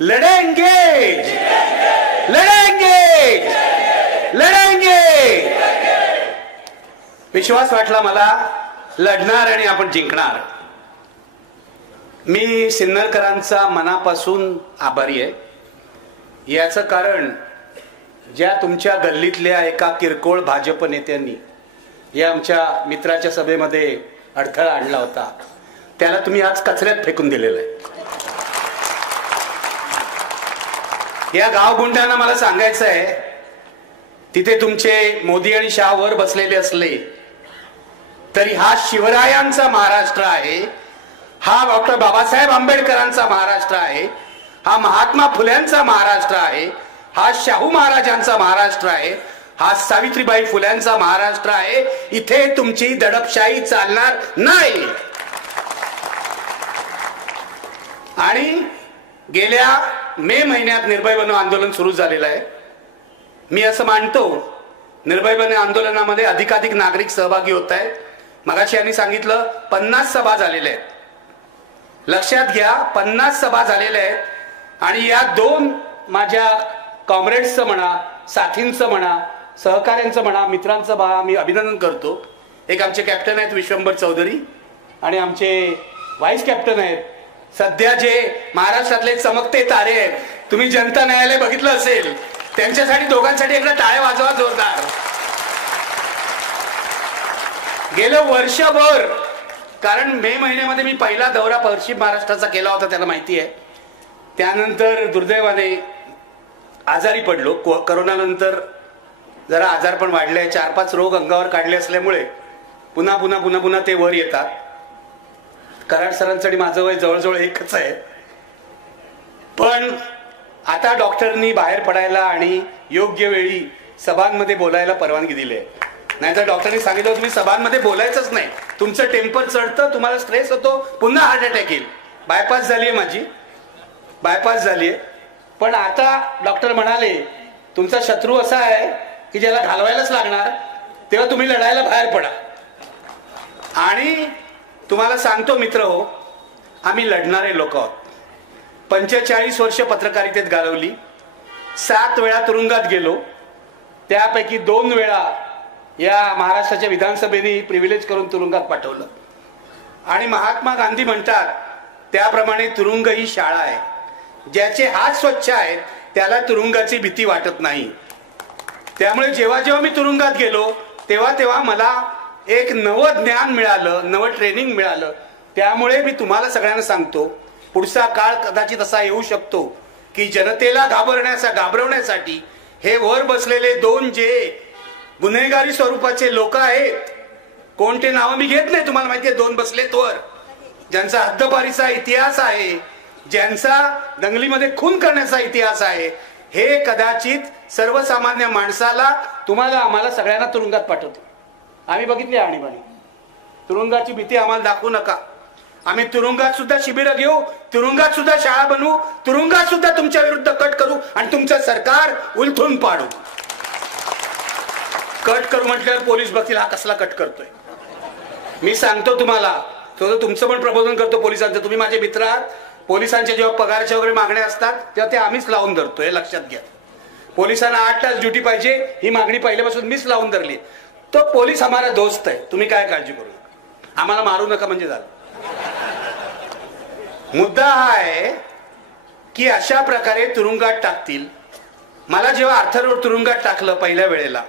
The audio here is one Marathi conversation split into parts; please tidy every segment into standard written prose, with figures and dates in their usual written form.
लढेंगे लढेंगे लढेंगे. विश्वास वाटला मला लढणार आणि आपण जिंकणार. मी सिन्नरकरांचा मनापासून आभारी आहे. याचं कारण ज्या तुमच्या गल्लीतल्या एका किरकोळ भाजप नेत्यांनी या आमच्या मित्राच्या सभेमध्ये अडथळा आणला होता त्याला तुम्ही आज कचऱ्यात फेकून दिलेलं आहे. या गावगुंड्यांना मला सांगायचं आहे, तिथे तुमचे मोदी आणि शाह वर बसलेले असले तरी हा शिवरायांचा महाराष्ट्र आहे, हा डॉक्टर बाबासाहेब आंबेडकरांचा महाराष्ट्र आहे, हा महात्मा फुल्यांचा महाराष्ट्र आहे, हा शाहू महाराजांचा महाराष्ट्र आहे, हा सावित्रीबाई फुल्यांचा महाराष्ट्र आहे. इथे तुमची दडपशाही चालणार नाही. आणि गेल्या मे महिन्यात निर्भय बनो आंदोलन सुरू झालेलं आहे. मी असं मानतो निर्भय बनो आंदोलनामध्ये अधिकाधिक नागरिक सहभागी होत आहेत. मगाशी यांनी सांगितलं 50 सभा झालेल्या आहेत. लक्षात घ्या 50 सभा झालेल्या आहेत. आणि या दोन माझ्या कॉम्रेड्सचं म्हणा, साथींचं म्हणा, सहकाऱ्यांचं म्हणा, मित्रांचं म्हणा मी अभिनंदन करतो. एक आमचे कॅप्टन आहेत विश्वंभर चौधरी आणि आमचे व्हाईस कॅप्टन आहेत सध्या जे महाराष्ट्रातले चमकते तारे आहेत. तुम्ही जनता न्यायालय बघितलं असेल, त्यांच्यासाठी दोघांसाठी एकदा टाळ्या वाजवा जोरदार. गेलं वर्षभर, कारण मे महिन्यामध्ये मी पहिला दौरा पश्चिम महाराष्ट्राचा केला होता त्यांना माहिती आहे. त्यानंतर दुर्दैवाने आजारी पडलो. करोना नंतर जरा आजार पण वाढले, 4-5 रोग अंगावर काढले असल्यामुळे पुन्हा पुन्हा पुन्हा पुन्हा ते वर येतात. कराड सरांसाठी माझं वय जवळजवळ एकच आहे. पण आता डॉक्टरनी बाहेर पडायला आणि योग्य वेळी सभांमध्ये बोलायला परवानगी दिली आहे. नाहीतर डॉक्टरनी सांगितलं तुम्ही सभांमध्ये बोलायचंच नाही, तुमचं टेम्पर चढतं, तुम्हाला स्ट्रेस होतो, पुन्हा हार्ट अटॅक येईल. बायपास झाली आहे माझी, बायपास झाली आहे. पण आता डॉक्टर म्हणाले तुमचा शत्रू असा आहे की ज्याला घालवायलाच लागणार, तेव्हा तुम्ही लढायला बाहेर पडा. आणि तुम्हाला सांगतो मित्र हो, आम्ही लढणारे लोक आहोत. 45 वर्ष पत्रकारितेत घालवली, 7 वेळा तुरुंगात गेलो, त्यापैकी 2 वेळा या महाराष्ट्राच्या विधानसभेने प्रिव्हिलेज करून तुरुंगात पाठवलं. आणि महात्मा गांधी म्हणतात त्याप्रमाणे तुरुंग ही शाळा आहे. ज्याचे हात स्वच्छ आहेत त्याला तुरुंगाची भीती वाटत नाही. त्यामुळे जेव्हा जेव्हा मी तुरुंगात गेलो तेव्हा तेव्हा मला एक नवं ज्ञान मिळालं, नवं ट्रेनिंग मिळालं. त्यामुळे मी तुम्हाला सगळ्यांना सांगतो, पुढचा काळ कदाचित असा येऊ शकतो की जनतेला घाबरवण्यासाठी हे वर बसलेले 2 जे गुन्हेगारी स्वरूपाचे लोक आहेत, कोणते नावं मी घेत नाही, तुम्हाला माहिती आहे 2 बसलेत वर, ज्यांचा हद्दपारीचा इतिहास आहे, ज्यांचा दंगलीमध्ये खून करण्याचा इतिहास आहे, हे कदाचित सर्वसामान्य माणसाला, तुम्हाला, आम्हाला सगळ्यांना तुरुंगात पाठवतो. आम्ही बघितली आणीबाणी. तुरुंगाची भीती आम्हाला दाखवू नका. आम्ही तुरुंगात सुद्धा शिबिरं घेऊ, तुरुंगात सुद्धा शाळा बनवू, तुरुंगात सुद्धा तुमच्या विरुद्ध कट करू आणि तुमचं सरकार उलथून पाडू. कट करू म्हटल्यावर पोलीस बघतील हा कसला कट करतोय. मी सांगतो तुम्हाला, तुमचं पण प्रबोधन करतो पोलिसांचं. तुम्ही माझे मित्र आहात. पोलिसांच्या जेव्हा पगाराच्या वगैरे मागण्या असतात तेव्हा ते आम्हीच लावून धरतो, हे लक्षात घ्या. पोलिसांना 8 तास ड्युटी पाहिजे ही मागणी पहिल्यापासून मीच लावून धरली. तो पोलीस हमारा दोस्त आहे, तुम्ही काय काळजी करू नका, आम्हाला मारू नका म्हणजे झालं. मुद्दा हा आहे की अशा प्रकारे तुरुंगात टाकतील. मला जेव्हा अर्थरोड तुरुंगात टाकलं पहिल्या वेळेला,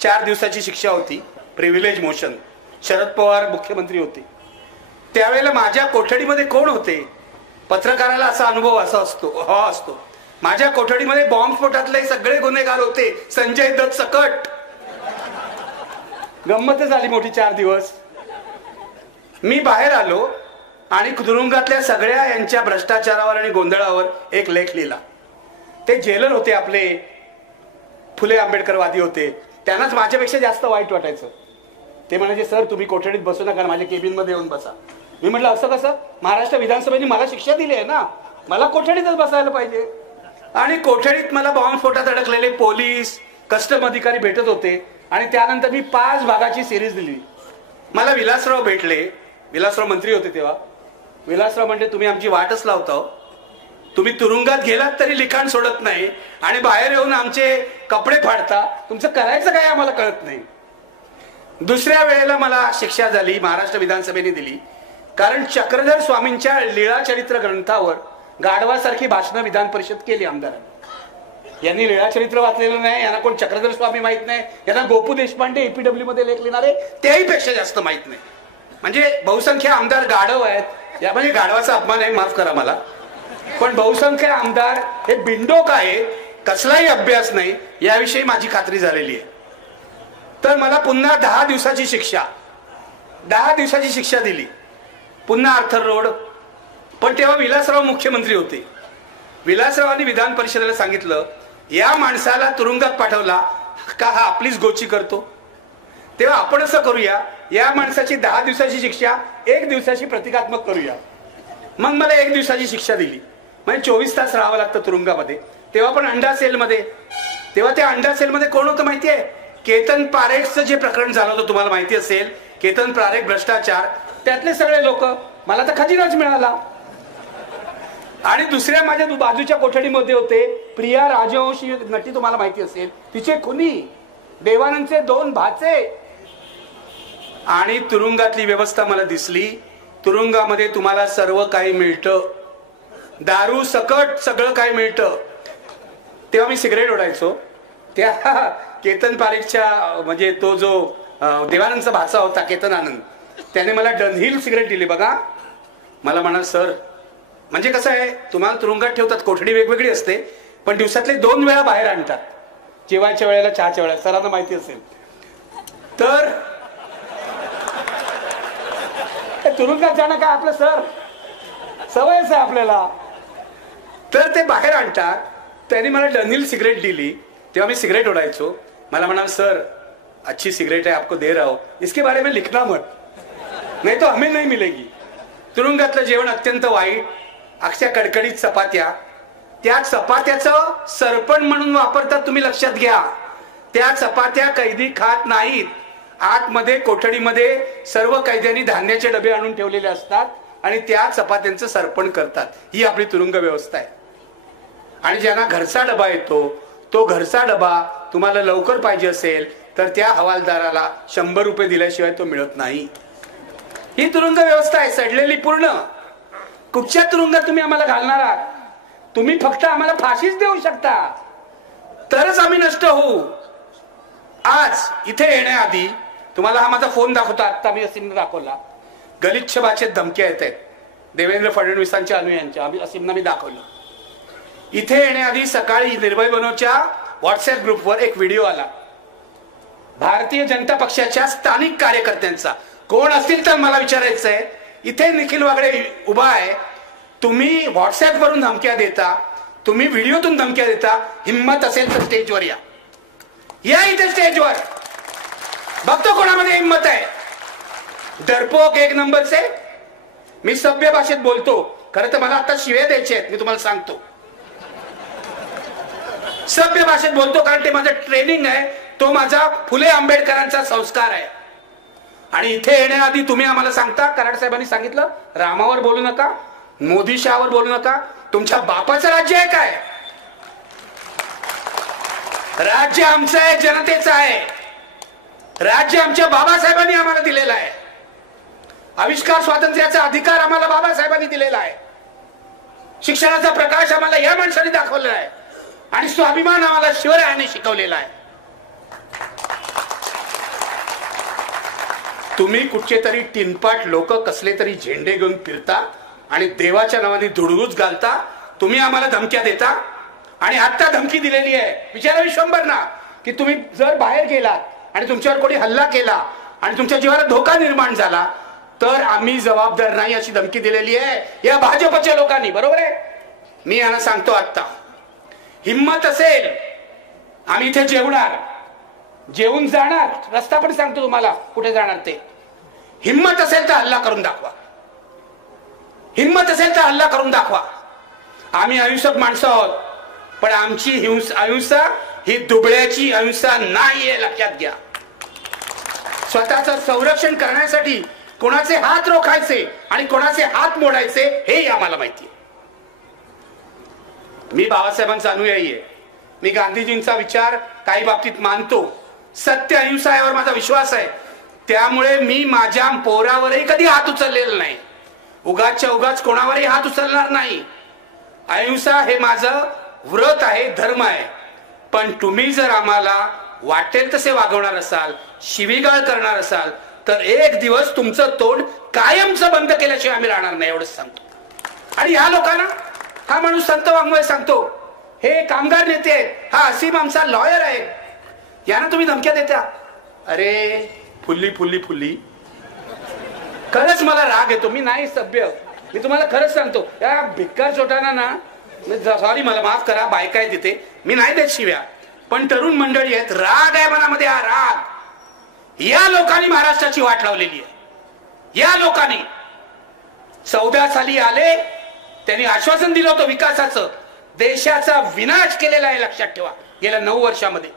4 दिवसाची शिक्षा होती, प्रिव्हिलेज मोशन. शरद पवार मुख्यमंत्री होते त्यावेळेला. माझ्या कोठडीमध्ये कोण होते? पत्रकाराला असा अनुभव असा असतो. माझ्या कोठडीमध्ये बॉम्बस्फोटातले सगळे गुन्हेगार होते, संजय दत्त सकट. गंमत झाली मोठी. 4 दिवस मी बाहेर आलो आणि तुरुंगातल्या सगळ्या यांच्या भ्रष्टाचारावर आणि गोंधळावर एक लेख लिहिला. ते जेलर होते आपले, फुले आंबेडकरवादी होते, त्यांनाच माझ्यापेक्षा जास्त वाईट वाटायचं. ते म्हणायचे सर तुम्ही कोठडीत बसू नका, माझ्या केबिन मध्ये येऊन बसा. मी म्हटलं असं कसं? महाराष्ट्र विधानसभेने मला शिक्षा दिली आहे ना, मला कोठडीतच बसायला पाहिजे. आणि कोठडीत मला बॉम्बस्फोटात अडकलेले पोलीस, कस्टम अधिकारी भेटत होते. आणि त्यानंतर मी 5 भागाची सिरीज दिली. मला विलासराव भेटले, विलासराव मंत्री होते तेव्हा. विलासराव म्हणजे तुम्ही आमची वाटच लावता. तुम्ही तुरुंगात गेलात तरी लिखाण सोडत नाही आणि बाहेर येऊन आमचे कपडे फाडता. तुमचं करायचं काय आम्हाला कळत नाही. दुसऱ्या वेळेला मला शिक्षा झाली, महाराष्ट्र विधानसभेने दिली, कारण चक्रधर स्वामींच्या लीळा चरित्र ग्रंथावर गाढवासारखी भाषणं विधान परिषद केली आमदारांनी. यांनी लीळा चरित्र वाचलेलं नाही, यांना कोण चक्रधर स्वामी माहित नाही, यांना गोपू देशपांडे एपीडब्ल्यू मध्ये लेख लिहिणारे त्याही पेक्षा जास्त माहित नाही. म्हणजे बहुसंख्य आमदार गाढव आहेत. या म्हणजे गाढवाचा अपमान आहे, माफ करा मला, पण बहुसंख्य आमदार हे बिंडोक आहे, कसलाही अभ्यास नाही, याविषयी माझी खात्री झालेली आहे. तर मला पुन्हा 10 दिवसाची शिक्षा दिली, पुन्हा आर्थर रोड. पण तेव्हा विलासराव मुख्यमंत्री होते. विलासरावांनी विधान परिषदेला सांगितलं, या माणसाला तुरुंगात पाठवला का हा आपलीच गोची करतो, तेव्हा आपण असं करूया, या माणसाची 10 दिवसाची शिक्षा 1 दिवसाची प्रतिकात्मक करूया. मग मला 1 दिवसाची शिक्षा दिली. म्हणजे 24 तास राहावं लागतं तुरुंगामध्ये. तेव्हा पण अंडा सेलमध्ये. तेव्हा त्या अंडा सेलमध्ये कोण होतं माहितीये? केतन पारेखचं जे प्रकरण झालं होतं तुम्हाला माहिती असेल, केतन पारेख भ्रष्टाचार, त्यातले सगळे लोक. मला तर खजिनाच मिळाला. आणि दुसऱ्या माझ्या बाजूच्या कोठडीमध्ये होते प्रिया राजवंशी नटी, तुम्हाला माहिती असेल, तिचे खुनी देवानंदचे 2 भाचे. आणि तुरुंगातली व्यवस्था मला दिसली. तुरुंगामध्ये तुम्हाला सर्व काही मिळतं, दारू सकट सगळं काही मिळतं. तेव्हा मी सिगरेट ओढायचो. त्या केतन पारेखच्या म्हणजे तो जो देवानंदचा भाचा होता केतन आनंद, त्याने मला डनहिल सिगरेट दिली. बघा, मला म्हणा सर, म्हणजे कसं आहे, तुम्हाला तुरुंगात ठेवतात, कोठडी वेगवेगळी असते, पण दिवसातले 2 वेळा बाहेर आणतात, जेवायच्या वेळेला, चहाच्या वेळेला, सरांना माहिती असेल. तर तुरुंगात जाणं काय आपलं सर सवयच आहे आपल्याला. तर ते बाहेर आणतात. त्यांनी मला डनहिल सिगरेट दिली. तेव्हा मी सिगरेट ओढायचो. मला म्हणाल, सर अच्छी सिगरेट है, आपको दे रहा हूं, इसके बारे में लिखना मत, नहीं तो हमें नहीं मिलेगी. तुरुंगातलं जेवण अत्यंत वाईट. अक्षय कडकडीत चपात्या. त्या चपात्याचं सरपण म्हणून वापरतात, तुम्ही लक्षात घ्या. त्या चपात्या कैदी खात नाहीत. आतमध्ये कोठडीमध्ये सर्व कैद्यांनी धान्याचे डबे आणून ठेवलेले असतात आणि त्या चपात्यांचं सरपण करतात. ही आपली तुरुंग व्यवस्था आहे. आणि ज्यांना घरचा डबा येतो, तो घरचा डबा तुम्हाला लवकर पाहिजे असेल तर त्या हवालदाराला 100 रुपये दिल्याशिवाय तो मिळत नाही. ही तुरुंग व्यवस्था आहे, सडलेली पूर्ण. कुठच्या तुरुंगात तुम्ही आम्हाला घालणार आहात? तुम्ही फक्त आम्हाला फाशीच देऊ शकता, तरच आम्ही नष्ट होऊ. आज इथे येण्याआधी तुम्हाला हा माझा फोन दाखवतो, आता मी असीमने दाखवला. गलिच्छ भाषेत धमक्या येत आहेत देवेंद्र फडणवीसांच्या अनुयायांच्या. असीमना मी दाखवलं. इथे येण्याआधी सकाळी निर्भय बनोच्या व्हॉट्सअप ग्रुपवर एक व्हिडिओ आला भारतीय जनता पक्षाच्या स्थानिक कार्यकर्त्यांचा. कोण असतील तर मला विचारायचं आहे, इथे निखिल वागडे उभा आहे, तुम्ही व्हॉट्सअप वरून धमक्या देता, तुम्ही व्हिडिओतून धमक्या देता, हिम्मत असेल तर स्टेजवर या. या इथे स्टेजवर, बघतो कोणामध्ये हिम्मत आहे. डरपोक 1 नंबरचे. मी सभ्य भाषेत बोलतो. खरं तर मला आता शिव्या द्यायचे आहेत, मी तुम्हाला सांगतो. सभ्य भाषेत बोलतो कारण ते माझं ट्रेनिंग आहे, तो माझा फुले आंबेडकरांचा संस्कार आहे. आणि इथे येण्याआधी तुम्ही आम्हाला सांगता, कराड साहेबांनी सांगितलं, रामावर बोलू नका, मोदी शहावर बोलू नका. तुमच्या बापाचं राज्य आहे काय? राज्य आमचं आहे, जनतेचं आहे. राज्य आमच्या बाबासाहेबांनी आम्हाला दिलेलं आहे. आविष्कार स्वातंत्र्याचा अधिकार आम्हाला बाबासाहेबांनी दिलेला आहे. शिक्षणाचा प्रकाश आम्हाला या माणसाने दाखवलेला आहे. आणि स्वाभिमान आम्हाला शिवरायांनी शिकवलेला आहे. तुम्ही कुठचे तरी टिनपाट लोक कसले तरी झेंडे घेऊन फिरता आणि देवाच्या नावाने धुडगूस घालता. तुम्ही आम्हाला धमक्या देता आणि आता धमकी दिलेली आहे. विचारा विश्वंभरना की तुम्ही जर बाहेर गेलात आणि तुमच्यावर कोणी हल्ला केला आणि तुमच्या जीवाला धोका निर्माण झाला तर आम्ही जबाबदार नाही, अशी धमकी दिलेली आहे या भाजपच्या लोकांनी. बरोबर आहे. मी यांना सांगतो, आता हिम्मत असेल आम्ही इथे जेवणार, जेवून जाणार. रस्ता पण सांगतो तुम्हाला कुठे जाणार ते. हिम्मत असेल तर हल्ला करून दाखवा. हिम्मत असेल तर हल्ला करून दाखवा. आम्ही अहिंसक माणसं आहोत, पण आमची अहिंसा ही दुबळ्याची अहिंसा नाहीये, लक्षात घ्या. स्वतःचं संरक्षण करण्यासाठी कोणाचे हात रोखायचे आणि कोणाचे हात मोडायचे हे आम्हाला माहिती आहे. मी बाबासाहेबांचा अनुयायी आहे. मी गांधीजींचा विचार काही बाबतीत मानतो. सत्य अहिंसा यावर माझा विश्वास आहे. त्यामुळे मी माझ्या पोरावरही कधी हात उचललेला नाही. उगाचच्या उगाच कोणावरही हात उचलणार नाही. अहिंसा हे माझं व्रत आहे, धर्म आहे. पण तुम्ही जर आम्हाला वाटेल तसे वागवणार असाल, शिवीगाळ करणार असाल, तर एक दिवस तुमचं तोंड कायमचं बंद केल्याशिवाय आम्ही राहणार नाही, एवढंच सांगतो. आणि ह्या लोकांना, हा माणूस संत वाङ्मय सांगतो, हे कामगार नेते आहेत, हा असीम आमचा लॉयर आहे, यांना तुम्ही धमक्या देता. अरे फुल्ली फुल्ली फुल्ली, खरंच मला राग येतो. मी नाही सभ्य, मी तुम्हाला खरंच सांगतो. या भिक्कार चोटाना ना, सॉरी मला माफ करा, बायका आहे तिथे, मी नाही देत शिव्या, पण तरुण मंडळी आहेत, राग आहे मनामध्ये. हा राग या लोकांनी महाराष्ट्राची वाट लावलेली आहे. या लोकांनी 14 साली आले, त्यांनी आश्वासन दिलं होतं विकासाचं, देशाचा विनाश केलेला आहे, लक्षात ठेवा. गेल्या 9 वर्षामध्ये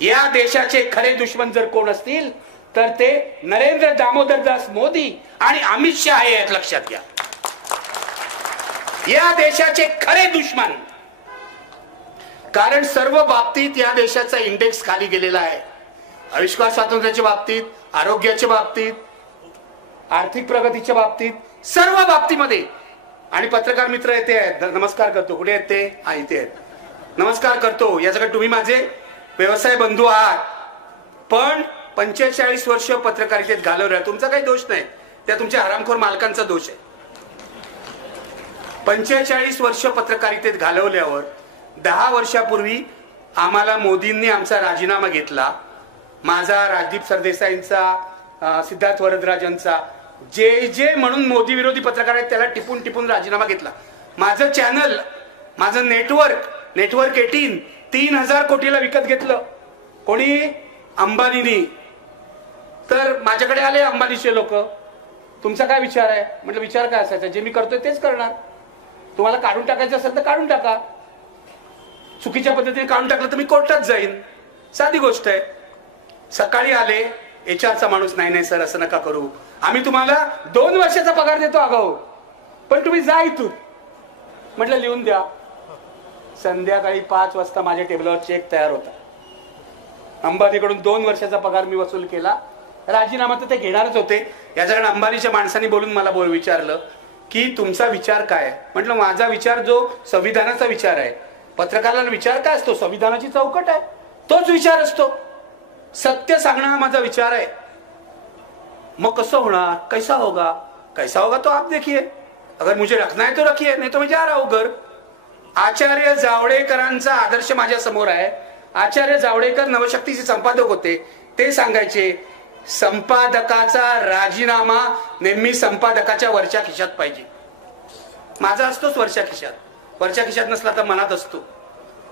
या देशाचे खरे दुश्मन जर कोण असतील तर ते नरेंद्र दामोदर दास मोदी आणि अमित शहा हे आहेत, लक्षात घ्या. या देशाचे खरे दुश्मन. कारण सर्व बाबतीत या देशाचा इंडेक्स खाली गेलेला आहे. आविष्कार स्वातंत्र्याच्या बाबतीत, आरोग्याच्या बाबतीत, आर्थिक प्रगतीच्या बाबतीत, सर्व बाबतीमध्ये. आणि पत्रकार मित्र येते आहेत, नमस्कार करतो. कुठे आहेत ते? हा, इथे आहेत. नमस्कार करतो. याच्याकडे तुम्ही माझे व्यवसाय बंधू आहात, पण 45 वर्ष पत्रकारितेत घालवल्या. तुमचा काही दोष नाही, त्या तुमच्या हरामखोर मालकांचा दोष आहे. 45 वर्ष पत्रकारितेत घालवल्यावर 10 वर्षापूर्वी आम्हाला मोदींनी आमचा राजीनामा घेतला. माझा, राजदीप सरदेसाईंचा, सिद्धार्थ वरदराजांचा, जे म्हणून मोदी विरोधी पत्रकार आहेत त्याला टिपून टिपून राजीनामा घेतला. माझं चॅनल, माझं नेटवर्क 18 3000 कोटीला विकत घेतलं. कोणी? अंबानीनी. तर माझ्याकडे आले अंबानीचे लोक, तुमचा काय विचार आहे? म्हटलं विचार काय असायचा, जे मी करतोय तेच करणार. तुम्हाला काढून टाकायचं असेल तर काढून टाका. चुकीच्या पद्धतीने काढून टाकलं तर मी कोर्टात जाईन, साधी गोष्ट आहे. सकाळी आले, एचआरचा माणूस, नाही सर असं नका करू, आम्ही तुम्हाला 2 वर्षाचा पगार देतो अगाऊ, पण तुम्ही जा इथून. म्हटलं लिहून द्या. संध्याकाळी 5 वाजता माझ्या टेबलवर चेक तयार होता. अंबानीकडून 2 वर्षाचा पगार मी वसूल केला. राजीनामा तर ते घेणारच होते. याच्याकडे अंबानीच्या माणसांनी बोलून मला विचारलं की तुमचा विचार काय? म्हटलं माझा विचार जो संविधानाचा विचार आहे. पत्रकाराला विचार काय असतो? संविधानाची चौकट आहे, तोच विचार असतो. सत्य सांगणं हा माझा विचार आहे. मग कसं होणार? कैसा होगा तो आप देखिए. अगर मुझे रखना है तो रखिए, नहीं तो मैं जा रहा हूं घर. आचार्य जावडेकरांचा आदर्श माझ्या समोर आहे. आचार्य जावडेकर नवशक्तीचे संपादक होते. ते सांगायचे संपादकाचा राजीनामा नेहमी संपादकाच्या वरच्या खिशात पाहिजे. माझा असतोच वरच्या खिशात नसला तर मनात असतो.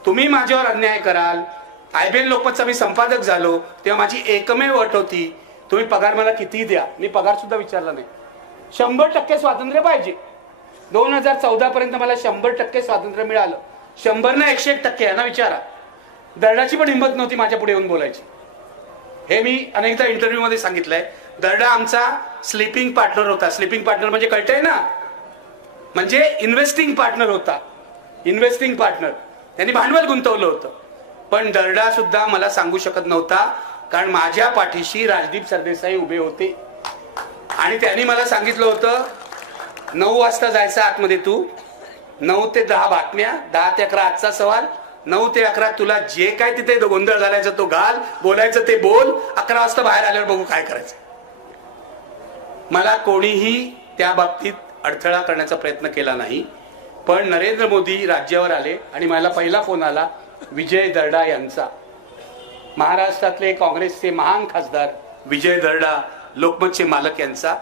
तुम्ही माझ्यावर अन्याय कराल. IBN लोकमतचा मी संपादक झालो तेव्हा माझी एकमेव अट होती, तुम्ही पगार मला किती द्या. मी पगार सुद्धा विचारला नाही. 100% स्वातंत्र्य पाहिजे. 2014 पर्यंत मला 100% स्वातंत्र्य मिळालं. 100 ना 101% यांना विचारा. दर्डाची पण हिंमत नव्हती माझ्या पुढे येऊन बोलायची. हे मी अनेकदा इंटरव्ह्यू मध्ये सांगितलंय. दर्डा आमचा स्लीपिंग पार्टनर होता. स्लीपिंग पार्टनर म्हणजे कळतंय ना, म्हणजे इन्व्हेस्टिंग पार्टनर होता. इन्व्हेस्टिंग पार्टनर, त्यांनी भांडवल गुंतवलं होतं. पण दर्डा सुद्धा मला सांगू शकत नव्हता, कारण माझ्या पाठीशी राजदीप सरदेसाई उभे होते. आणि त्यांनी मला सांगितलं होतं 9 वाजता जायचं आतमध्ये तू, 9 ते 10 बातम्या, 10 ते 11 आजचा सवाल, 9 ते 11 तुला जे काय तिथे गोंधळ घालायचा तो घाल, बोलायचं ते बोल, 11 वाजता बाहेर आल्यावर बघू काय करायचं. मला कोणीही त्या बाबतीत अडथळा करण्याचा प्रयत्न केला नाही. पण नरेंद्र मोदी राज्यावर आले आणि मला पहिला फोन आला विजय दर्डा यांचा. महाराष्ट्रातले काँग्रेसचे महान खासदार विजय दर्डा, लोकमतचे मालक यांचा.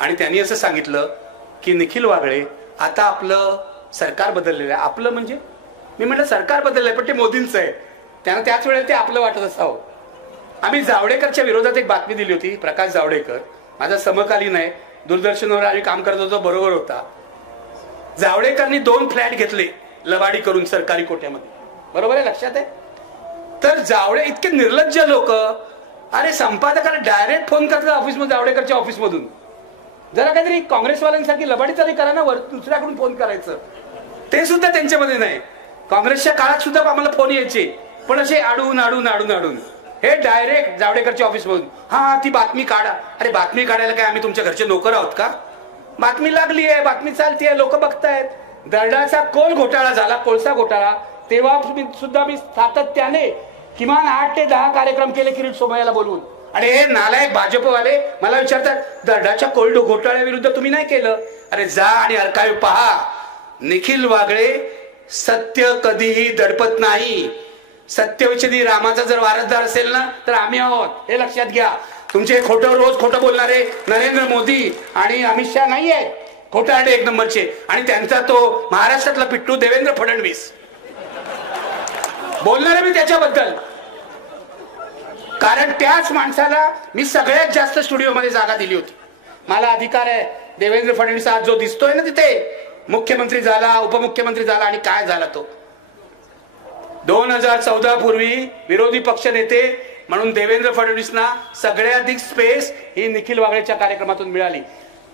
आणि त्यांनी असं सांगितलं की निखिल वागळे, आता आपलं सरकार बदललेलं आहे. आपलं म्हणजे? मी म्हटलं सरकार बदललंय पण ते मोदींचं आहे. त्यांना त्याच वेळेला ते आपलं वाटत असावं. आम्ही जावडेकरच्या विरोधात एक बातमी दिली होती. प्रकाश जावडेकर माझा समकालीन आहे, दूरदर्शनवर आम्ही काम करत होतो, बरोबर होता. जावडेकरनी 2 फ्लॅट घेतले लबाडी करून सरकारी कोट्यामध्ये, बरोबर आहे, लक्षात आहे. तर जावडे इतके निर्लज्ज लोक, अरे संपादकाला डायरेक्ट फोन करतात ऑफिसमध्ये, जावडेकरच्या ऑफिसमधून. जरा काहीतरी काँग्रेसवाल्यांसारखी लबाडी तरी करा ना, दुसऱ्याकडून फोन करायचं. ते सुद्धा त्यांच्यामध्ये नाही. काँग्रेसच्या काळात सुद्धा आम्हाला फोन यायचे, पण असे आडून हे डायरेक्ट जावडेकरच्या ऑफिस मधून, हा ती बातमी काढा. अरे बातमी काढायला काय आम्ही तुमच्या घरचे नोकर आहोत का? बातमी लागली आहे, बातमी चालतीये, लोक बघतायत. दरडाचा कोल घोटाळा झाला, कोळसा घोटाळा, तेव्हा सुद्धा मी सातत्याने किमान 8 ते 10 कार्यक्रम केले किरीट सोमय्याला बोलवून. आणि हे नालायक भाजपवाले मला विचारतात, दरडाच्या कोल घोटाळ्याविरुद्ध तुम्ही नाही केलं? अरे जा आणि आर्काइव्ह पहा. निखिल वागळे सत्य कधीही दडपत नाही. सत्यविषयी रामाचा जर वारसदार असेल ना तर आम्ही आहोत, हे लक्षात घ्या. तुमचे रोज खोटं बोलणारे नरेंद्र मोदी आणि अमित शहा नाही आहेत, खोटारडे 1 नंबरचे. आणि त्यांचा तो महाराष्ट्रातला पिट्टू देवेंद्र फडणवीस, बोलणार आहे मी त्याच्याबद्दल. कारण त्याच माणसाला मी सगळ्यात जास्त स्टुडिओमध्ये जागा दिली होती. मला अधिकार आहे. देवेंद्र फडणवीस आज जो दिसतोय ना तिथे, मुख्यमंत्री झाला, उपमुख्यमंत्री झाला, आणि काय झाला तो 2014 पूर्वी विरोधी पक्ष नेते म्हणून देवेंद्र फडणवीसना सगळ्याधिक स्पेस ही निखिल वागळेच्या कार्यक्रमातून मिळाली.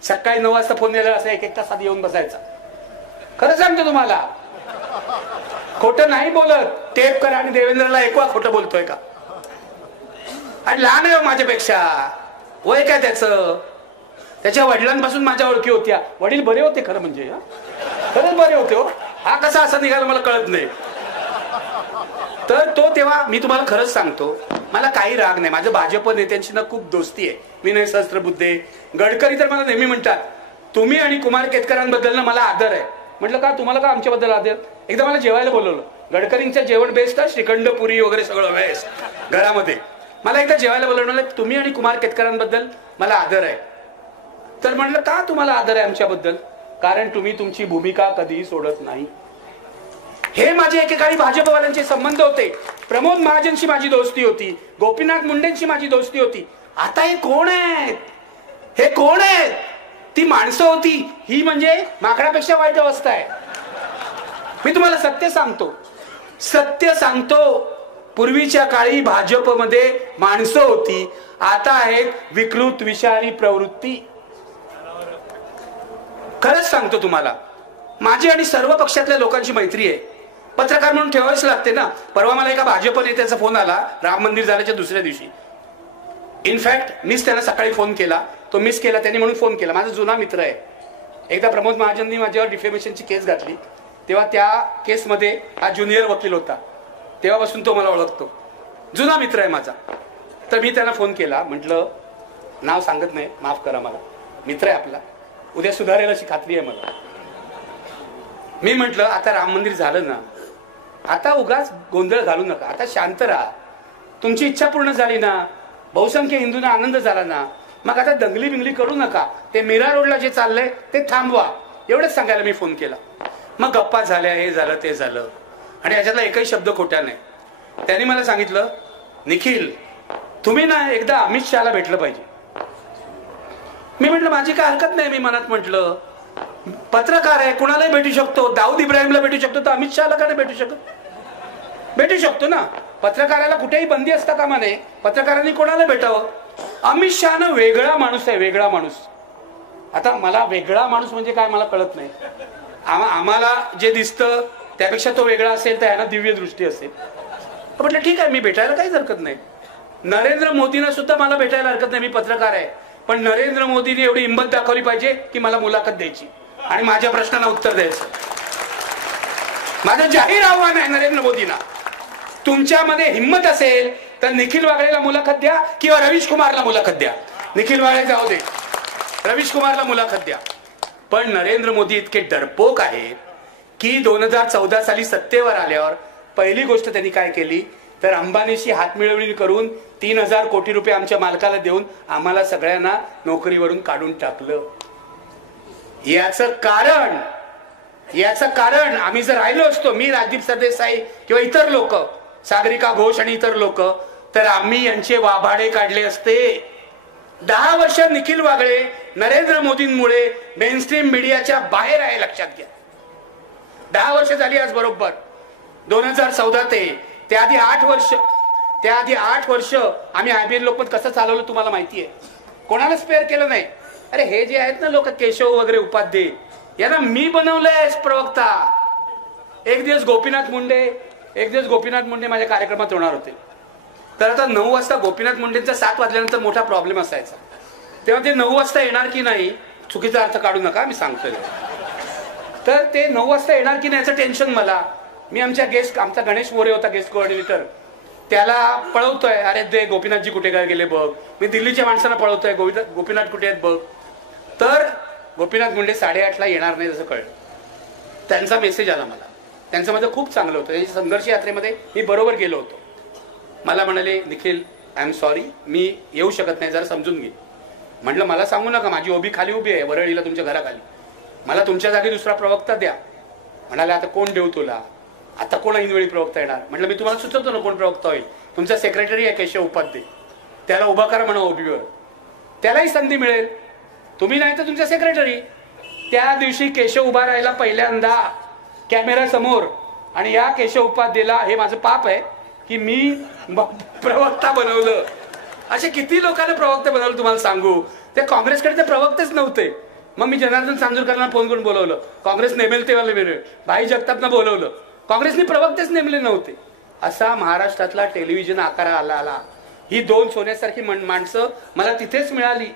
सकाळी 9 वाजता फोन दिला, असं 1 तास आधी येऊन बसायचा. खरं सांगतो तुम्हाला, खोटं नाही बोलत. टेप करा आणि देवेंद्रला ऐकवा खोटं बोलतोय का. आणि लहान आहे माझ्यापेक्षा, वय काय त्याचं. त्याच्या वडिलांपासून माझ्या ओळखी होत्या. वडील बरे होते खरं म्हणजे, खरंच बरे होते हो. हा कसा असा निघाला मला कळत नाही. तर तो तेव्हा मी तुम्हाला खरंच सांगतो, मला काही राग नाही. माझं भाजप नेत्यांशी ना खूप दोस्ती आहे. विनय सहस्त्रबुद्धे, गडकरी तर मला नेहमी म्हणतात, तुम्ही आणि कुमार केतकरांबद्दल ना मला आदर आहे. म्हटलं का तुम्हाला का आमच्याबद्दल आदर? एकदा मला जेवायला बोलवलं. गडकरींचं जेवण बेस्ट, श्रीखंड पुरी वगैरे सगळं बेस्ट घरामध्ये. मला एकदा जेवायला बोलवलं, तुम्ही आणि कुमार केतकरांबद्दल मला आदर आहे. तर म्हटलं का तुम्हाला आदर आहे आमच्याबद्दल? कारण तुम्ही तुमची भूमिका कधीही सोडत नाही. हे माझे एकेकाळी भाजपवाल्यांचे संबंध होते. प्रमोद महाजनशी माझी दोस्ती होती, गोपीनाथ मुंडेंशी माझी दोस्ती होती. आता हे कोण आहेत? हे कोण आहेत? ती माणसं होती, ही म्हणजे माकडापेक्षा वाईट अवस्था आहे. मी तुम्हाला सत्य सांगतो. पूर्वीच्या काळी भाजपमध्ये माणसं होती, आता आहेत विकृत विषारी प्रवृत्ती. खरंच सांगतो तुम्हाला, माझी आणि सर्व पक्षातल्या लोकांची मैत्री आहे. पत्रकार म्हणून ठेवावीच लागते ना. परवा मला एका भाजप नेत्याचा फोन आला राम मंदिर झाल्याच्या दुसऱ्या दिवशी. इनफॅक्ट मीच त्यांना सकाळी फोन केला, तो मिस केला त्यांनी म्हणून फोन केला. माझा जुना मित्र आहे. एकदा प्रमोद महाजननी माझ्यावर डिफेमेशनची केस घातली, तेव्हा त्या केसमध्ये हा ज्युनियर वकील होता. तेव्हापासून तो मला ओळखतो, जुना मित्र आहे माझा. तर मी त्यांना फोन केला, म्हटलं नाव सांगत नाही, माफ करा मला, मित्र आहे आपला, उद्या सुधारेल अशी खात्री आहे मला. मी म्हटलं आता राम मंदिर झालं ना, आता उगाच गोंधळ घालू नका, आता शांत राहा. तुमची इच्छा पूर्ण झाली ना, बहुसंख्य हिंदूंना आनंद झाला ना, मग आता दंगली बिंगली करू नका. ते मीरा रोडला जे चाललंय ते थांबवा, एवढंच सांगायला मी फोन केला. मग गप्पा झाल्या, हे झालं ते झालं, आणि याच्यातला एकही शब्द खोटा नाही. त्यांनी मला सांगितलं, निखिल तुम्ही ना एकदा अमित शहाला भेटलं पाहिजे. मी म्हटलं माझी काय हरकत नाही. मी मनात म्हटलं पत्रकार आहे, कुणालाही भेटू शकतो. दाऊद इब्राहिमला भेटू शकतो, तर अमित शहाला का नाही भेटू शकत? भेटू शकतो ना. पत्रकाराला कुठेही बंदी असता कामा नये. पत्रकारांनी कोणाला भेटावं. अमित शहानं वेगळा माणूस आहे, वेगळा माणूस. आता मला वेगळा माणूस म्हणजे काय मला कळत नाही. आम्हाला जे दिसतं त्यापेक्षा तो वेगळा असेल तर यांना दिव्य दृष्टी असेल. म्हटलं ठीक आहे, मी भेटायला काहीच हरकत नाही. नरेंद्र मोदींना सुद्धा मला भेटायला हरकत नाही, मी पत्रकार आहे. पण नरेंद्र मोदींनी एवढी हिंमत दाखवली पाहिजे की मला मुलाखत द्यायची आणि माझ्या प्रश्नांना उत्तर द्यायचं. माझं जाहीर आव्हान आहे नरेंद्र मोदींना, तुमच्यामध्ये हिंमत असेल तर निखिल वागळेला मुलाखत द्या किंवा रवीश कुमारला मुलाखत द्या. निखिल वागळे जाऊ दे, रवीश कुमारला मुलाखत द्या. पण नरेंद्र मोदी इतके डरपोक आहेत की 2014 साली सत्तेवर आल्यावर पहिली गोष्ट त्यांनी काय केली तर अंबानीशी हातमिळवणी करून 3000 कोटी रुपये आमच्या मालकाला देऊन आम्हाला सगळ्यांना नोकरीवरून काढून टाकलं. याचं कारण आम्ही जर राहिलो असतो, मी राजदीप सरदेसाई किंवा इतर लोक, सागरिका घोष आणि इतर लोक, तर आम्ही यांचे वाभाडे काढले असते. 10 वर्ष निखिल वागळे नरेंद्र मोदींमुळे मेनस्ट्रीम मीडियाच्या बाहेर आहे, लक्षात घ्या. 10 वर्ष झाली आज बरोबर. 2014 ते त्याआधी 8 वर्ष आम्ही IBN लोकमत कसं चालवलं तुम्हाला माहिती आहे. कोणाला स्पेअर केलं नाही. अरे हे जे आहेत ना लोक, केशव वगैरे उपाध्ये, यांना मी बनवलंय प्रवक्ता. एक दिवस गोपीनाथ मुंडे माझ्या कार्यक्रमात होणार होते. तर आता 9 वाजता गोपीनाथ मुंडेंचा 7 वाजल्यानंतर मोठा प्रॉब्लेम असायचा. तेव्हा ते 9 वाजता येणार की नाही, चुकीचा अर्थ काढू नका मी सांगतोय. तर ते 9 वाजता येणार की नाही याचं टेन्शन मला. मी आमचा गणेश मोरे होता गेस्ट कोऑर्डिनेटर, त्याला पळवतोय, अरे दे गोपीनाथजी कुठे काय गेले बघ. मी दिल्लीच्या माणसांना पळवतोय, गोपीनाथ कुठे आहेत बघ. तर गोपीनाथ मुंडे 8:30ला येणार नाही जसं कळलं. त्यांचा मेसेज आला मला. त्यांचं माझं खूप चांगलं होतं. त्यांच्या संघर्ष यात्रेमध्ये मी बरोबर गेलो होतो. मला म्हणाले, निखिल आय एम सॉरी, मी येऊ शकत नाही, जरा समजून घे. म्हटलं मला सांगू नका, माझी ओबी खाली उभी आहे वरळीला तुमच्या घराखाली, मला तुमच्या जागी दुसरा प्रवक्ता द्या. म्हणाले आता कोण देऊ तुला, आता कोण ऐनवेळी प्रवक्ता येणार. म्हटलं मी तुम्हाला सुचवतो ना कोण प्रवक्ता होईल. तुमचा सेक्रेटरी आहे केशव उपाध्ये, त्याला उभा करा म्हणा ओबीवर, त्यालाही संधी मिळेल. तुम्ही नाही तर तुमचा सेक्रेटरी. त्या दिवशी केशव उभा राहिला पहिल्यांदा कॅमेरा समोर. आणि या केशव उपाध्येला, हे माझं पाप आहे की मी प्रवक्ता बनवलं. असे किती लोकांना प्रवक्ता बनवलं तुम्हाला सांगू. ते काँग्रेसकडे ते प्रवक्तेच नव्हते. मग मी जनार्दन चांदूरकरांना फोन करून बोलवलं, काँग्रेस नेमेल तेव्हा मिळेल. भाई जगतापना बोलवलं, काँग्रेसने प्रवक्तेच नेमले नव्हते. असा महाराष्ट्रातला टेलिव्हिजन आकाराला आला. ही 2 सोन्यासारखी माणसं मला तिथेच मिळाली.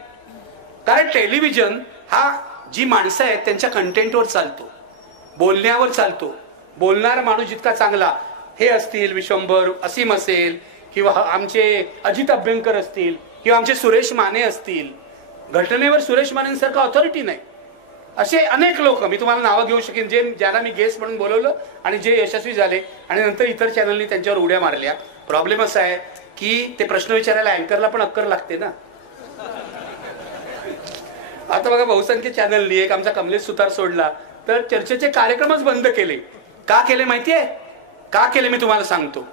कारण टेलिव्हिजन हा जी माणसं आहेत त्यांच्या कंटेंटवर चालतो, बोलण्यावर चालतो. बोलणारा माणूस जितका चांगला, हे असतील विश्वंभर असीम असेल, किंवा आमचे अजित अभ्यंकर असतील, किंवा आमचे सुरेश माने असतील. घटनेवर सुरेश मानेंसारखं ऑथॉरिटी नाही. असे अनेक लोक मी तुम्हाला नावं घेऊ शकेन, ज्यांना मी गेस्ट म्हणून बोलवलं आणि जे यशस्वी झाले आणि नंतर इतर चॅनलनी त्यांच्यावर उड्या मारल्या. प्रॉब्लेम असा आहे की ते प्रश्न विचारायला अँकरला पण अक्कल लागते ना. आता बघा बहुसंख्य चॅनलनी एक आमचा कमलेश सुतार सोडला तर चर्चेचे कार्यक्रमच बंद केले. का केले माहितीये? का केले मी तुम्हाला सांगतो.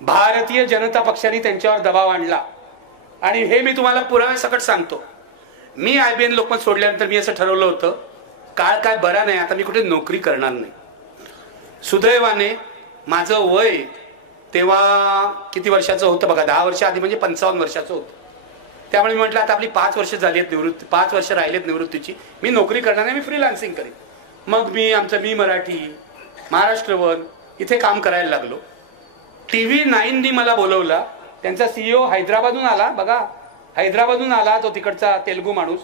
भारतीय जनता पक्षाने त्यांच्यावर दबाव आणला. आणि हे मी तुम्हाला पुराव्यासकट सांगतो. मी IBN लोकमत सोडल्यानंतर मी असं ठरवलं होतं, काळ काय बरा नाही, आता मी कुठे नोकरी करणार नाही. सुदैवाने माझं वय तेव्हा किती वर्षाचं होतं बघा, 10 वर्ष आधी म्हणजे 55 वर्षाचं होतं. त्यामुळे मी म्हटलं आता आपली 5 वर्ष झाली आहेत निवृत्ती, 5 वर्ष राहिलेत निवृत्तीची, मी नोकरी करणार नाही, मी फ्रीलान्सिंग करेन. मग मी मराठी, महाराष्ट्र वन इथे काम करायला लागलो. TV9नी मला बोलवला. त्यांचा CEO हैदराबादहून आला. बघा, हैदराबादहून आला तो तिकडचा तेलुगू माणूस.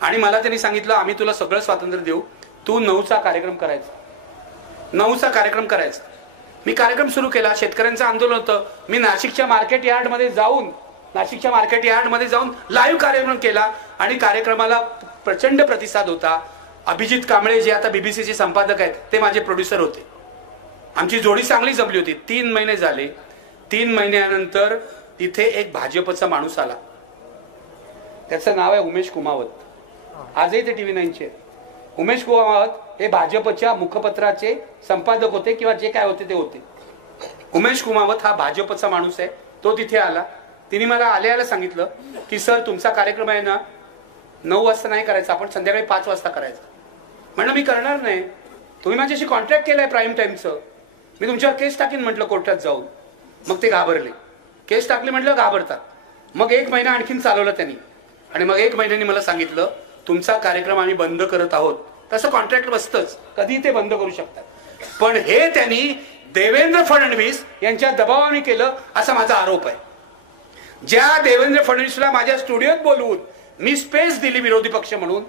आणि मला त्यांनी सांगितलं आम्ही तुला सगळं स्वातंत्र्य देऊ, तू 9चा कार्यक्रम करायचा. 9चा कार्यक्रम करायचा. मी कार्यक्रम सुरू केला. शेतकऱ्यांचं आंदोलन होतं. मी नाशिकच्या मार्केट यार्डमध्ये जाऊन लाईव्ह कार्यक्रम केला आणि कार्यक्रमाला प्रचंड प्रतिसाद होता. अभिजित कांबळे जे आता BBCचे संपादक आहेत ते माझे प्रोड्युसर होते. आमची जोडी चांगली जमली होती. 3 महिने झाले. 3 महिन्यानंतर तिथे एक भाजपचा माणूस आला. त्याचं नाव आहे उमेश कुमावत. आजही ते TV9चे. उमेश कुमावत हे भाजपच्या मुखपत्राचे संपादक होते किंवा जे काय होते ते होते. उमेश कुमावत हा भाजपचा माणूस आहे. तो तिथे आला. तिने मला आल्याला सांगितलं की सर तुमचा कार्यक्रम आहे ना 9 वाजता नाही करायचा, आपण संध्याकाळी 5 वाजता करायचा. म्हणलं मी करणार नाही, तुम्ही माझ्याशी कॉन्ट्रॅक्ट केलाय प्राईम टाइमचं, मी तुमच्यावर केस टाकीन म्हटलं कोर्टात जाऊन. मग ते घाबरले. केस टाकली म्हटलं घाबरतात. मग 1 महिना आणखीन चालवलं त्यांनी. आणि मग 1 महिन्याने मला सांगितलं तुमचा कार्यक्रम आम्ही बंद करत आहोत. तसं कॉन्ट्रॅक्ट बसतंच, कधी ते बंद करू शकतात. पण हे त्यांनी देवेंद्र फडणवीस यांच्या दबावाने केलं असा माझा आरोप आहे. ज्या देवेंद्र फडणवीसला माझ्या स्टुडिओत बोलवून मी स्पेस दिली विरोधी पक्ष म्हणून,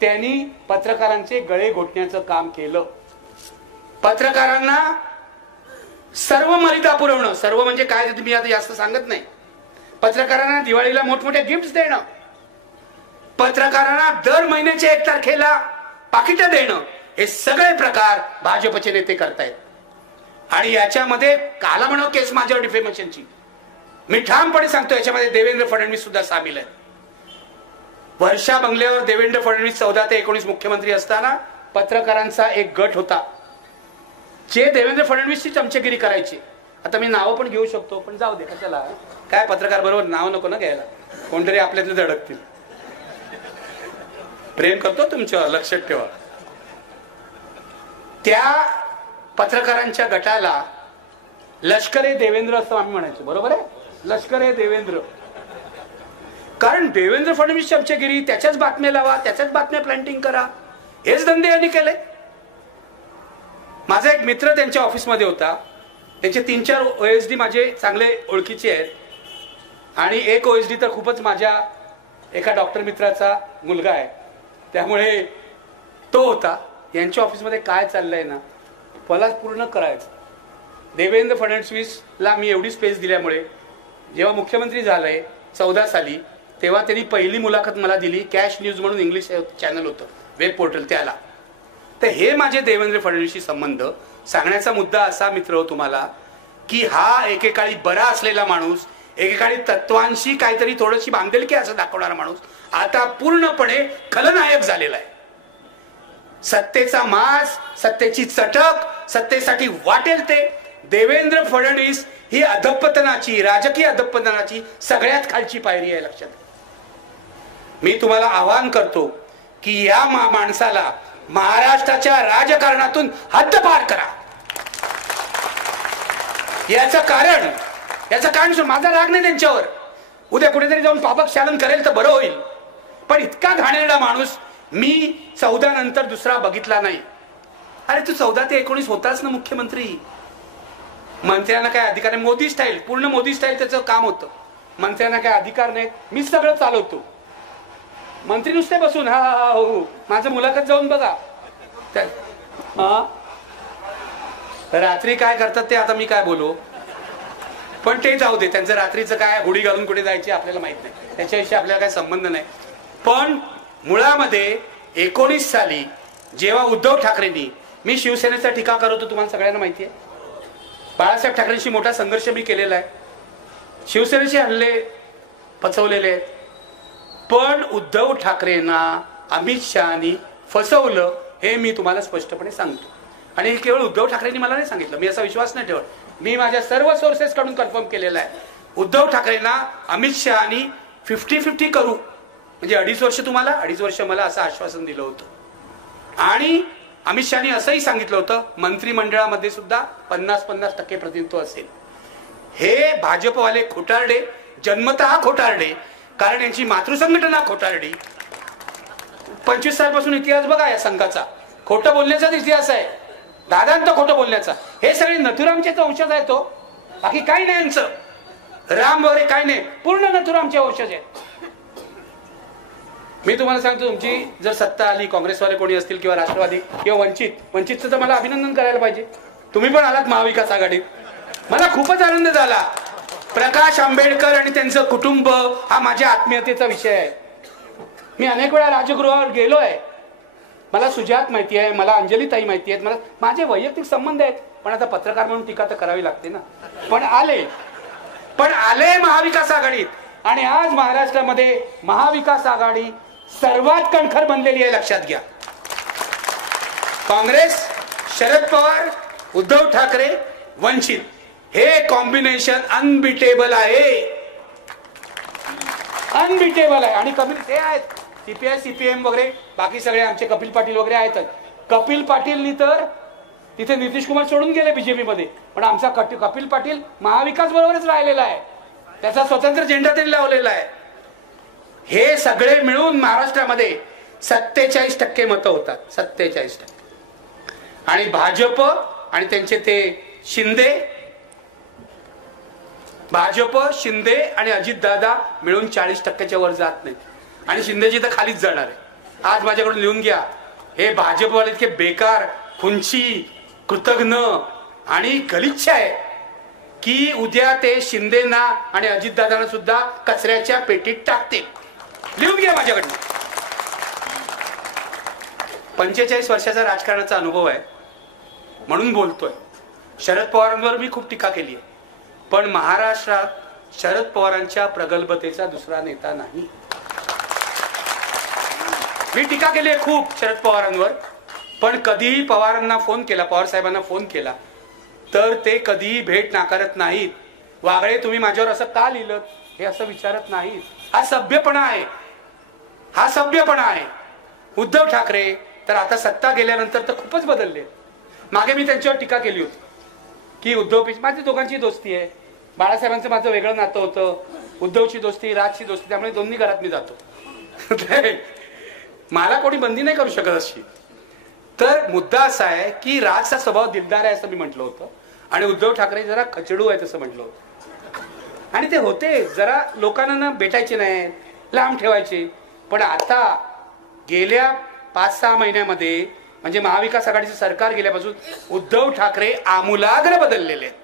त्यांनी पत्रकारांचे गळे घोटण्याचं काम केलं. पत्रकारांना सर्व मर्यादा पुरवणं, सर्व म्हणजे काय मी आता जास्त सांगत नाही. पत्रकारांना दिवाळीला मोठमोठ्या गिफ्ट देणं, पत्रकारांना दर महिन्याच्या 1 तारखेला पाकिटं देणं, हे सगळे प्रकार भाजपचे नेते करतायत. आणि याच्यामध्ये काला म्हणा केस माझ्यावर डिफेमेशनची, मी ठामपणे सांगतो याच्यामध्ये देवेंद्र फडणवीस सुद्धा सामील आहे. वर्षा बंगल्यावर देवेंद्र फडणवीस 14 ते 19 मुख्यमंत्री असताना पत्रकारांचा एक गट होता जे देवेंद्र फडणवीसची चमचेगिरी करायची. आता मी नावं पण घेऊ शकतो, पण जाऊ दे कशाला, काय पत्रकार बरोबर नाव नको ना घ्यायला, कोणतरी आपल्यातले धडकतील. प्रेम करतो तुमच्यावर, लक्षात ठेवा. त्या पत्रकारांच्या गटाला लष्करे देवेंद्र असं आम्ही म्हणायचो. बरोबर आहे, लष्करे देवेंद्र. कारण देवेंद्र फडणवीस चमचेगिरी, त्याच्याच बातम्या लावा, त्याच्याच बातम्या प्लॅन्टिंग करा, हेच धंदे यांनी केले. माझा एक मित्र त्यांच्या ऑफिसमध्ये होता. त्यांचे 3-4 OSD माझे चांगले ओळखीचे आहेत आणि एक OSD तर खूपच माझ्या एका डॉक्टर मित्राचा मुलगा आहे. त्यामुळे तो होता. यांच्या ऑफिसमध्ये काय चाललंय ना मला पूर्ण करायचं. देवेंद्र फडणवीसला मी एवढी स्पेस दिल्यामुळे जेव्हा मुख्यमंत्री झालंय 14 साली तेव्हा त्यांनी पहिली मुलाखत मला दिली. कॅश न्यूज म्हणून इंग्लिश चॅनल होतं, वेब पोर्टल, त्याला. तर हे माझे देवेंद्र फडणवीसशी संबंध सांगण्याचा मुद्दा असा मित्र हो तुम्हाला की हा एकेकाळी बरा असलेला माणूस, एकेकाळी तत्वांशी काहीतरी थोडीशी बांधिलकी असं दाखवणारा माणूस आता पूर्णपणे खलनायक झालेला आहे. सत्तेचा मास, सत्तेची चटक, सत्तेसाठी वाटेल ते. देवेंद्र फडणवीस ही अधपतनाची, राजकीय अधपतनाची सगळ्यात खालची पायरी आहे, लक्षात. मी तुम्हाला आवाहन करतो की या माणसाला महाराष्ट्राच्या राजकारणातून हद्दपार करा. याचं कारण माझा राग नाही त्यांच्यावर. उद्या कुठेतरी जाऊन पापक शालन करेल तर बरं होईल. पण इतका घाणेरडा माणूस मी 14 नंतर दुसरा बघितला नाही. अरे तू 14 ते 19 होताच ना मुख्यमंत्री. मंत्र्यांना काय अधिकार नाही. मोदी स्टाईल, पूर्ण मोदी स्टाईल त्याचं काम होतं. मंत्र्यांना काय अधिकार नाही, मी सगळं चालवतो. मंत्री नुसते बसून हा हा हो, माझं मुलाखत जाऊन बघा. रात्री काय करतात ते आता मी काय बोलू. पण ते जाऊ दे, त्यांचं रात्रीचं काय हुडी घालून कुठे जायचे आपल्याला माहित नाही, त्याच्याविषयी आपल्याला काय संबंध नाही. पण मुळामध्ये 19 साली जेव्हा उद्धव ठाकरेंनी, मी शिवसेनेचा टीका करत होतो तुम्हाला सगळ्यांना माहिती आहे. बाळासाहेब ठाकरेंशी मोठा संघर्ष मी केलेला आहे. शिवसेनेचे हल्ले पचवलेले आहेत. पण उद्धव ठाकरेंना अमित शहानी फसवलं हे मी तुम्हाला स्पष्टपणे सांगतो. आणि हे केवळ उद्धव ठाकरेंनी मला नाही सांगितलं, मी असा विश्वास नाही ठेवत. मी माझ्या सर्व सोर्सेस कडून कन्फर्म केलेला आहे. उद्धव ठाकरेंना अमित शहानी 50-50 करू, म्हणजे 2.5 वर्ष तुम्हाला 2.5 वर्ष मला असं आश्वासन दिलं होतं. आणि अमित शहानी असंही सांगितलं होतं मंत्रिमंडळामध्ये सुद्धा 50-50% प्रतिनिधित्व असेल. हे भाजपवाले खोटारडे, जन्मतः खोटारडे, कारण यांची मातृसंघटना खोटारडी. 25 सालपासून इतिहास बघा या संघाचा. खोटं बोलण्याचाच इतिहास आहे, दादांत खोटं बोलण्याचा. हे सगळे नथुरामचेच वंशज आहेत तो, बाकी काही नाही यांचं. राम वगैरे काही नाही, पूर्ण नथुरामचे वंशज आहेत. मी तुम्हाला सांगतो, तुमची जर सत्ता आली, काँग्रेसवाले कोणी असतील किंवा राष्ट्रवादी किंवा वंचितचं तर मला अभिनंदन करायला पाहिजे. तुम्ही पण आलात महाविकास आघाडीत, मला खूपच आनंद झाला. प्रकाश आंबेडकर आणि त्यांचं कुटुंब हा माझ्या आत्मीयतेचा विषय आहे. मी अनेक वेळा राजगृहावर गेलोय. मला सुजात माहिती आहे, मला अंजली ताई माहिती आहेत, मला माझे वैयक्तिक संबंध आहेत. पण आता पत्रकार म्हणून टीका तर करावी लागते ना. पण आले महाविकास आघाडीत. आणि आज महाराष्ट्रामध्ये महाविकास आघाडी सर्वात कणखर बनलेली आहे, लक्षात घ्या. काँग्रेस, शरद पवार, उद्धव ठाकरे, वंचित, हे कॉम्बिनेशन अनबिटेबल आहे. अनबिटेबल आहे. आणि कपिल ते आहेत, CPI CPM वगैरे बाकी सगळे आमचे कपिल पाटील वगैरे आहेत. कपिल पाटीलनी तर तिथे नितीश कुमार सोडून गेले बीजेपी मध्ये, पण आमचा कपिल पाटील महाविकास बरोबरच राहिलेला आहे. त्याचा स्वतंत्र झेंडा त्यांनी लावलेला आहे. हे सगळे मिळून महाराष्ट्रामध्ये 47% मतं होतात, 47%. आणि भाजप आणि त्यांचे ते भाजप, शिंदे आणि अजितदादा मिळून 40%च्या वर जात नाही. आणि शिंदेजी तर खालीच जाणार आहे. आज माझ्याकडून लिहून घ्या, हे भाजपवाले इतके बेकार, खुंची, कृतघ्न आणि गलिच्छ आहे की उद्या ते शिंदेना आणि अजितदादांना सुद्धा कचऱ्याच्या पेटीत टाकतील. लिहून घ्या माझ्याकडनं. 45 वर्षाचा राजकारणाचा अनुभव आहे म्हणून बोलतोय. शरद पवारांवर मी खूप टीका केली आहे, पण महाराष्ट्रात शरद पवारांच्या प्रगल्भतेचा दुसरा नेता नाही. मी टीका केली आहे खूप शरद पवारांवर, पण कधीही पवारांना फोन केला, पवार साहेबांना फोन केला तर ते कधीही भेट नाकारत नाहीत. वागळे तुम्ही माझ्यावर असं का लिहिलं हे असं विचारत नाहीत. हा सभ्यपणा आहे, हा सभ्यपणा आहे. उद्धव ठाकरे तर आता सत्ता गेल्यानंतर तर खूपच बदलले. मागे मी त्यांच्यावर टीका केली होती की उद्धव, माझी दोघांची दोस्ती आहे. बाळासाहेबांचं माझं वेगळं नातं होतं, उद्धवची दोस्ती, राजची दोस्ती, त्यामुळे दोन्ही घरात मी जातो. मला कोणी बंदी नाही करू शकत अशी. तर मुद्दा असा आहे की राजचा स्वभाव दिलदार आहे असं मी म्हटलं होतं आणि उद्धव ठाकरे जरा खचडू आहे तसं म्हटलं होतं आणि ते होते जरा लोकांना भेटायचे नाही, लांब ठेवायचे. पण आता गेल्या 5-6 महिन्यामध्ये म्हणजे महाविकास आघाडीचं सरकार गेल्यापासून उद्धव ठाकरे आमूलाग्र बदललेले आहेत.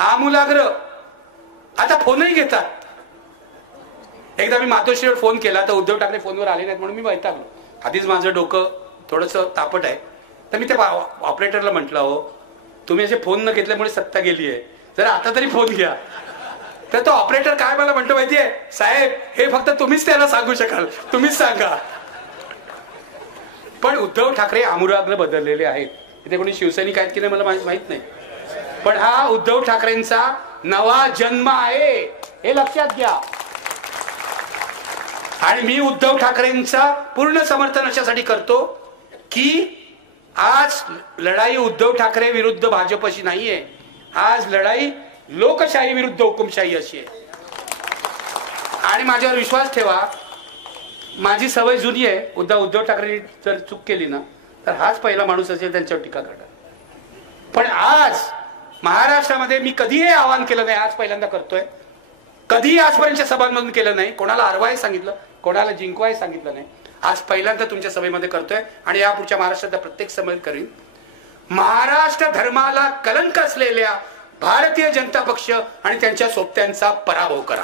आमूलाग्र. आता फोनही घेतात. एकदा मी मातोश्रीवर फोन केला तर उद्धव ठाकरे फोनवर आले नाहीत म्हणून मी वैतागलो. आधीच माझं डोकं थोडंसं तापट आहे. तर मी त्या ऑपरेटरला म्हटलं, हो तुम्ही असे फोन न घेतल्यामुळे सत्ता गेली आहे, जरा आता तरी फोन घ्या. तर तो ऑपरेटर काय मला म्हणतो माहितीये, साहेब हे फक्त तुम्हीच त्याला सांगू शकाल, तुम्हीच सांगा. पण उद्धव ठाकरे आमूलाग्र बदललेले आहेत. इथे कोणी शिवसैनिक आहेत की नाही मला माहित नाही, पण हा उद्धव ठाकरेंचा नवा जन्म आहे हे लक्षात घ्या. आणि मी उद्धव ठाकरेंचा पूर्ण समर्थन अशासाठी करतो की आज लढाई उद्धव ठाकरे विरुद्ध भाजपशी नाहीये, आज लढाई लोकशाही विरुद्ध हुकुमशाही अशी आहे. आणि माझ्यावर विश्वास ठेवा, माझी सवय जुनी आहे. उद्धव ठाकरे जर चूक केली ना तर हाच पहिला माणूस असेल त्यांच्यावर टीका करणार. पण आज महाराष्ट्रामध्ये मी कधीही आवाहन केलं नाही, आज पहिल्यांदा करतोय. कधीही आजपर्यंतच्या सभांमधून केलं नाही, कोणाला हरवाय सांगितलं, कोणाला जिंकवाय सांगितलं नाही. आज पहिल्यांदा तुमच्या सभेमध्ये करतोय आणि यापुढच्या महाराष्ट्रात प्रत्येक सभेत करीन. महाराष्ट्र धर्माला कलंक असलेल्या भारतीय जनता पक्ष आणि त्यांच्या सोबत्यांचा पराभव करा.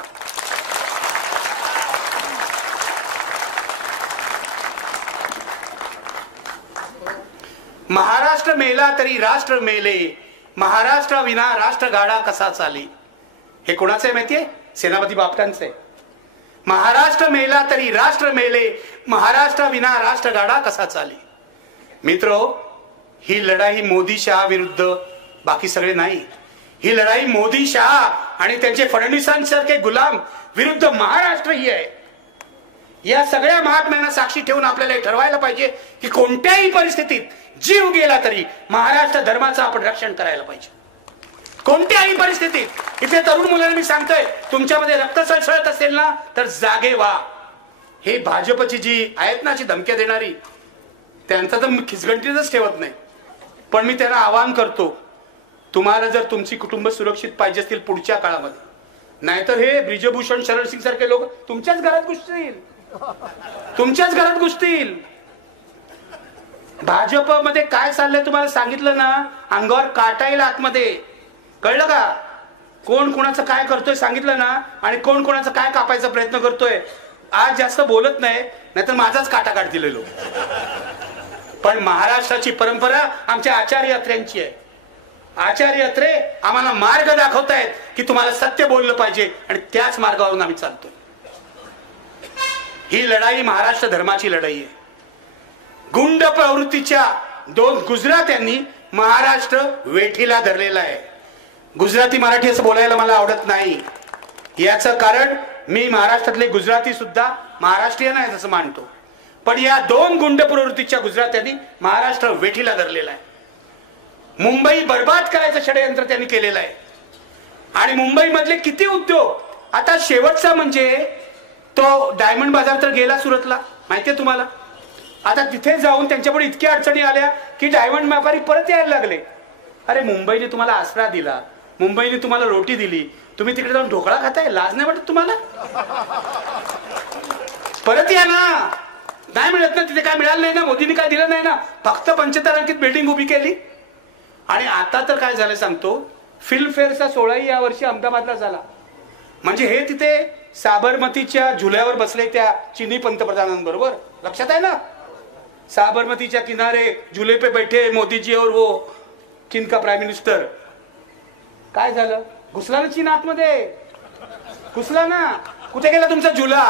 महाराष्ट्र मेला तरी राष्ट्र मेले, महाराष्ट्र विना राष्ट्र गाडा कसा चाले. हे कोणाचं आहे माहितीये? सेनापती बापटांचं आहे. महाराष्ट्र मेला तरी राष्ट्र मेले, महाराष्ट्र विना राष्ट्र गाडा कसा चाले. मित्रो, ही लढाई मोदी शहा विरुद्ध बाकी सगळे नाही. ही लढाई मोदी शहा आणि त्यांचे फडणवीसांसारखे गुलाम विरुद्ध महाराष्ट्र ही आहे. या सगळ्या महात्म्यांना साक्षी ठेवून आपल्याला हे ठरवायला पाहिजे की कोणत्याही परिस्थितीत जीव गेला तरी महाराष्ट्र धर्माचं आपण रक्षण करायला पाहिजे. कोणत्याही परिस्थितीत. इथे तरुण मुलांना मी सांगतोय, तुमच्यामध्ये रक्त सळसळत असेल ना तर जागे व्हा. हे भाजपची जी आहेत ना, अशी धमक्या देणारी, त्यांचा तर खिचगंटीतच ठेवत नाही. पण मी त्यांना आवाहन करतो, तुम्हाला जर तुमची कुटुंब सुरक्षित पाहिजे असतील पुढच्या काळामध्ये, नाहीतर हे ब्रिजभूषण शरण सिंग सारखे लोक तुमच्याच घरात घुसतील, तुमच्याच घरात घुसतील. भाजपमध्ये काय चाललंय तुम्हाला सांगितलं ना, अंगावर काटा येईल आतमध्ये. कळलं का? कोण कोणाचं काय करतोय सांगितलं ना, आणि कोण कोणाचं काय कापायचा प्रयत्न करतोय. आज जास्त बोलत नाही, नाहीतर माझाच काटा काढतील लोक. पण महाराष्ट्राची परंपरा आमच्या आचार्य अत्रेंची आहे. आचार्य अत्रे आम्हाला मार्ग दाखवतायत की तुम्हाला सत्य बोललं पाहिजे आणि त्याच मार्गावरून आम्ही चालतोय. ही लढाई महाराष्ट्र धर्माची लढाई आहे. गुंड प्रवृत्तीच्या 2 गुजरात्यांनी महाराष्ट्र वेठीला धरलेला आहे. गुजराती मराठी असं बोलायला मला आवडत नाही. याचं कारण मी महाराष्ट्रातले गुजराती सुद्धा महाराष्ट्रीयन आहेत असं मानतो. पण या 2 गुंड प्रवृत्तीच्या गुजरात्यांनी महाराष्ट्र वेठीला धरलेला आहे. मुंबई बर्बाद करायचं षडयंत्र त्यांनी केलेलं आहे. आणि मुंबई मधले किती उद्योग, आता शेवटचा म्हणजे तो डायमंड बाजार तर गेला सुरतला, माहितीये तुम्हाला. आता तिथे जाऊन त्यांच्यापुढे इतक्या अडचणी आल्या की डायमंड व्यापारी परत यायला लागले. अरे मुंबईने तुम्हाला आसरा दिला, मुंबईने तुम्हाला रोटी दिली, तुम्ही तिकडे जाऊन ढोकळा खाताय, लाज नाही वाटत तुम्हाला? परत या ना. नाही मिळत ना तिथे, काय मिळालं नाही ना, मोदींनी काय दिलं नाही ना, फक्त 75 अंकित बिल्डिंग उभी केली. आणि आता तर काय झालं सांगतो, फिल्मफेअरचा सोहळाही या वर्षी अहमदाबादला झाला. म्हणजे हे तिथे साबरमतीच्या झुल्यावर बसले त्या चीनी पंतप्रधानांबरोबर, लक्षात आहे ना. साबरमतीच्या किनारे झुले पे बैठे मोदी जी और वो चीन का प्राइम मिनिस्टर. काय झालं? घुसला ना चीन आतमध्ये, घुसला ना. कुठे गेला तुमचा झुला?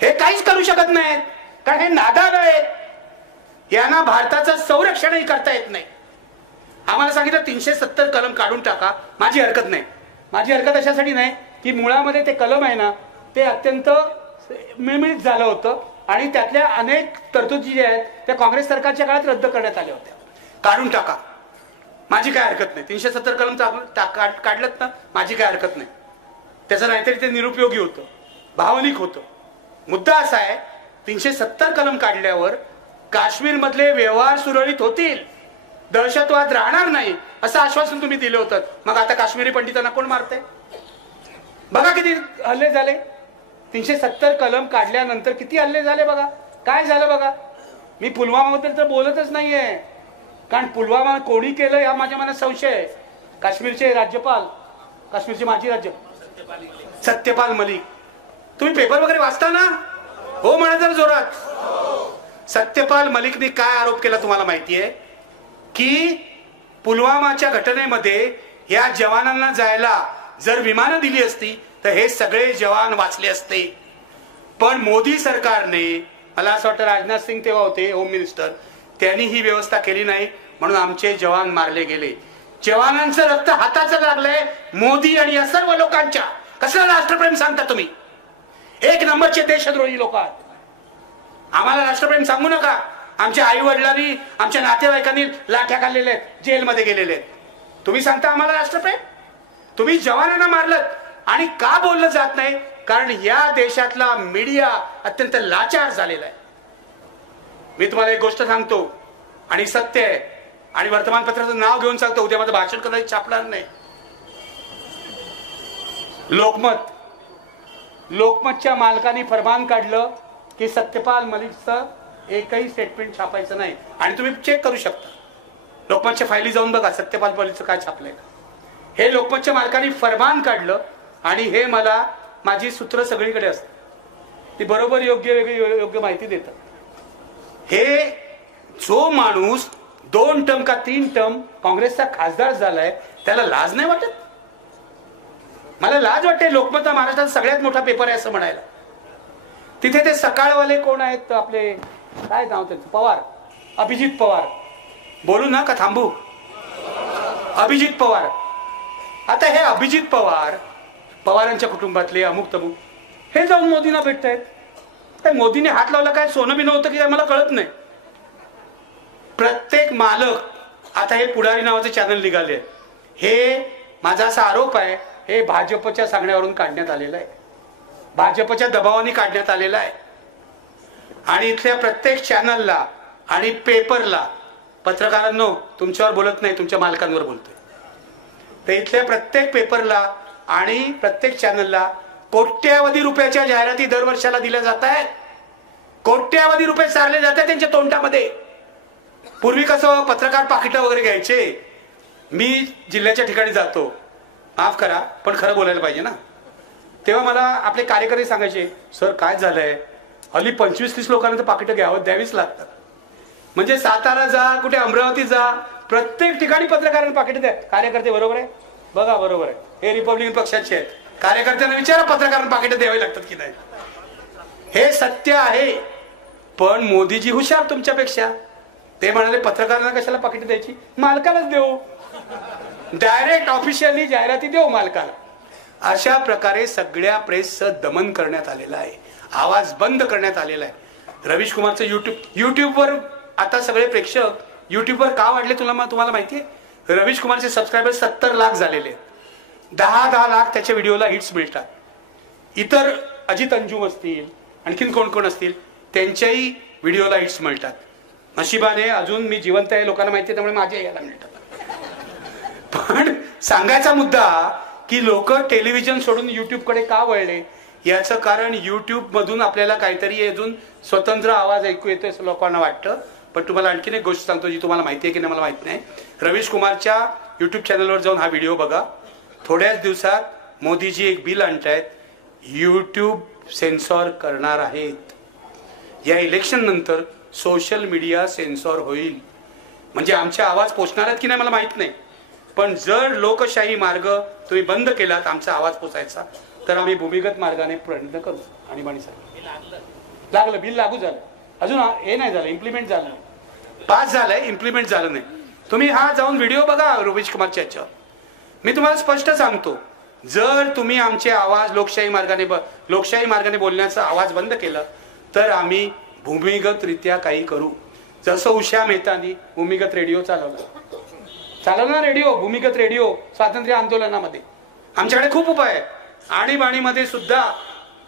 हे काहीच करू शकत नाहीत कारण हे नादान आहे. यांना भारताचं संरक्षणही करता येत नाही. आम्हाला सांगितलं 370 कलम काढून टाका. माझी हरकत नाही. माझी हरकत अशासाठी नाही की मुळामध्ये ते कलम आहे ना ते अत्यंत मिळमिळीत झालं होतं आणि त्यातल्या अनेक तरतुदी ज्या आहेत त्या काँग्रेस सरकारच्या काळात रद्द करण्यात आल्या होत्या. काढून टाका, माझी काय हरकत नाही. 370 कलम काढलं ना, माझी काय हरकत नाही. त्याचं नाहीतरी ते निरुपयोगी होतं, भावनिक होतं. मुद्दा असा आहे 370 कलम काढल्यावर काश्मीर मधले व्यवहार सुरळीत होतील, दहशतवाद राहणार नाही असं आश्वासन तुम्ही दिलं होतं. मग आता काश्मीरी पंडितांना कोण मारतंय? बघा किती हल्ले झाले. 370 कलम काढल्यानंतर किती हल्ले झाले बघा. काय झालं बघा. मी पुलवामाबद्दल तर बोलतच नाहीये, कारण पुलवामा कोणी केलं या माझ्या मनात संशय आहे. काश्मीरचे राज्यपाल, काश्मीरचे माजी राज्यपाल सत्यपाल मलिक, तुम्ही पेपर वगैरे वाचता ना? हो म्हणा जर जोरात. सत्यपाल मलिकने काय आरोप केला तुम्हाला माहितीये की पुलवामाच्या घटनेमध्ये या जवानांना जायला जर विमानं दिली असती तर हे सगळे जवान वाचले असते. पण मोदी सरकारने, मला असं वाटतं राजनाथ सिंग तेव्हा होते होम मिनिस्टर, त्यांनी ही व्यवस्था केली नाही म्हणून आमचे जवान मारले गेले. जवानांचं रक्त हाताचं लागलंय मोदी आणि या सर्व लोकांच्या. कसलं राष्ट्रप्रेम सांगता तुम्ही? एक नंबरचे देशद्रोही लोक आहात. आम्हाला राष्ट्रप्रेम सांगू नका. आमच्या आई वडिलांनी, आमच्या नातेवाईकांनी लाठ्या खाल्लेल्या आहेत, जेलमध्ये गेलेले आहेत. तुम्ही सांगता आम्हाला राष्ट्रप्रेम? तुम्ही जवानांना मारलं. आणि का बोललं जात नाही? कारण या देशातला मीडिया अत्यंत लाचार झालेला आहे. मी तुम्हाला एक गोष्ट सांगतो आणि सत्य आहे, आणि वर्तमानपत्राचं नाव घेऊन सांगतो, उद्या माझं भाषण कदाचित छापणार नाही. लोकमतच्या मालकांनी फरमान काढलं की सत्यपाल मलिकचं एकही स्टेटमेंट छापायचं नाही. आणि तुम्ही चेक करू शकता, लोकमतच्या फायली जाऊन बघा सत्यपाल मलिकचं काय छापलंय. हे लोकमतच्या मालकांनी फरमान काढलं आणि हे मला माझी सूत्र सगळीकडे असतात, ती बरोबर योग्य माहिती देतात. हे जो माणूस 2 टर्म का 3 टर्म काँग्रेसचा खासदार झालाय त्याला लाज नाही वाटत? मला लाज वाटते. लोकमत हा महाराष्ट्रात सगळ्यात मोठा पेपर आहे असं म्हणायला. तिथे ते सकाळवाले कोण आहेत आपले, काय नाव त्यांचं, पवार, अभिजित पवार. बोलू ना का थांबू? अभिजित पवार. आता हे अभिजित पवार, पवारांच्या कुटुंबातले अमुक तमुक, हे जाऊन मोदींना भेटतायत. मोदीने हात लावला काय, सोनं बिनं होतं की मला कळत नाही. प्रत्येक मालक, आता हे पुढारी नावाचे चॅनल निघाले, हे माझा असा आरोप आहे हे भाजपच्या सांगण्यावरून काढण्यात आलेलं आहे, भाजपच्या दबावाने काढण्यात आलेलं आहे. आणि इथल्या प्रत्येक चॅनलला आणि पेपरला, पत्रकारांनो तुमच्यावर बोलत नाही, तुमच्या मालकांवर बोलतोय, तर इथल्या प्रत्येक पेपरला आणि प्रत्येक चॅनलला कोट्यावधी रुपयाच्या जाहिराती दरवर्षाला दिल्या जात आहेत. कोट्यावधी रुपये सारले जात आहेत त्यांच्या तोंडामध्ये. पूर्वी कसं पत्रकार पाकिटं वगैरे घ्यायचे. मी जिल्ह्याच्या ठिकाणी जातो, माफ करा पण खरं बोलायला पाहिजे ना, तेव्हा मला आपले कार्यकर्ते सांगायचे, सर काय झालंय, हल्ली 25-30 लोकांना तर पाकिटं द्यावीच लागतात. म्हणजे सातारा जा, कुठे अमरावती जा, प्रत्येक ठिकाणी पत्रकारांना पाकिटं द्या. कार्यकर्ते बरोबर आहे? बघा बरोबर आहे, हे रिपब्लिकन पक्षाचे आहेत. कार्यकर्त्यांना विचारा पत्रकारांना पाकिटं द्यावी लागतात की नाही. हे सत्य आहे. पण मोदीजी हुशार तुमच्यापेक्षा. ते म्हणाले पत्रकारांना कशाला पाकिटं द्यायची, मालकालाच देऊ, डायरेक्ट ऑफिशियली जाहिराती देऊ मालकाला. अशा प्रकारे सगळ्या प्रेसचं दमन करण्यात आलेलं आहे, आवाज बंद करण्यात आलेला आहे. रवीश कुमारचं युट्यूबवर आता सगळे प्रेक्षक युट्यूबवर का वाढले तुम्हाला माहितीये? रवीश कुमारचे सबस्क्रायबर 70 लाख झालेले आहेत. 10 लाख त्याच्या व्हिडिओला हिट्स मिळतात. इतर अजित अंजुम असतील, आणखीन कोण कोण असतील, त्यांच्याही व्हिडिओला हिट्स मिळतात. नशिबाने अजून मी जिवंत आहे, लोकांना माहिती आहे, त्यामुळे माझ्या याला मिळतात. पण सांगायचा मुद्दा की लोक टेलिव्हिजन सोडून युट्यूबकडे का वळले, याचं कारण युट्यूब मधून आपल्याला काहीतरी अजून स्वतंत्र आवाज ऐकू येतोय असं लोकांना वाटतं. पण तुम्हाला आणखीन एक गोष्ट सांगतो जी तुम्हाला माहिती आहे की नाही मला माहित नाही. रवीश कुमारच्या युट्यूब चॅनलवर जाऊन हा व्हिडिओ बघा. थोड्याच दिवसात मोदीजी एक बिल आणतायत, युट्यूब सेन्सॉर करणार आहेत. या इलेक्शन नंतर सोशल मीडिया सेन्सॉर होईल. म्हणजे आमचे आवाज पोचणार आहेत की नाही मला माहित नाही, पण जर लोकशाही मार्ग तुम्ही बंद केलात आमचा आवाज पोचायचा, तर आम्ही भूमिगत मार्गाने प्रयत्न करू. आणि लागलं, बिल लागू झालं, अजून हे नाही झालं, इम्प्लिमेंट झालं नाही. पास झालंय, इम्प्लिमेंट झालं नाही. तुम्ही हा जाऊन व्हिडिओ बघा रवीश कुमारच्या याच्यावर. मी तुम्हाला स्पष्ट सांगतो, जर तुम्ही आमचे आवाज लोकशाही मार्गाने बोलण्याचा आवाज बंद केला तर आम्ही भूमिगतरित्या काही करू. जसं उषा मेहतानी भूमिगत रेडिओ चालवला रेडिओ, भूमिगत रेडिओ स्वातंत्र्य आंदोलनामध्ये. आमच्याकडे खूप उपाय आहेत. आणीबाणीमध्ये सुद्धा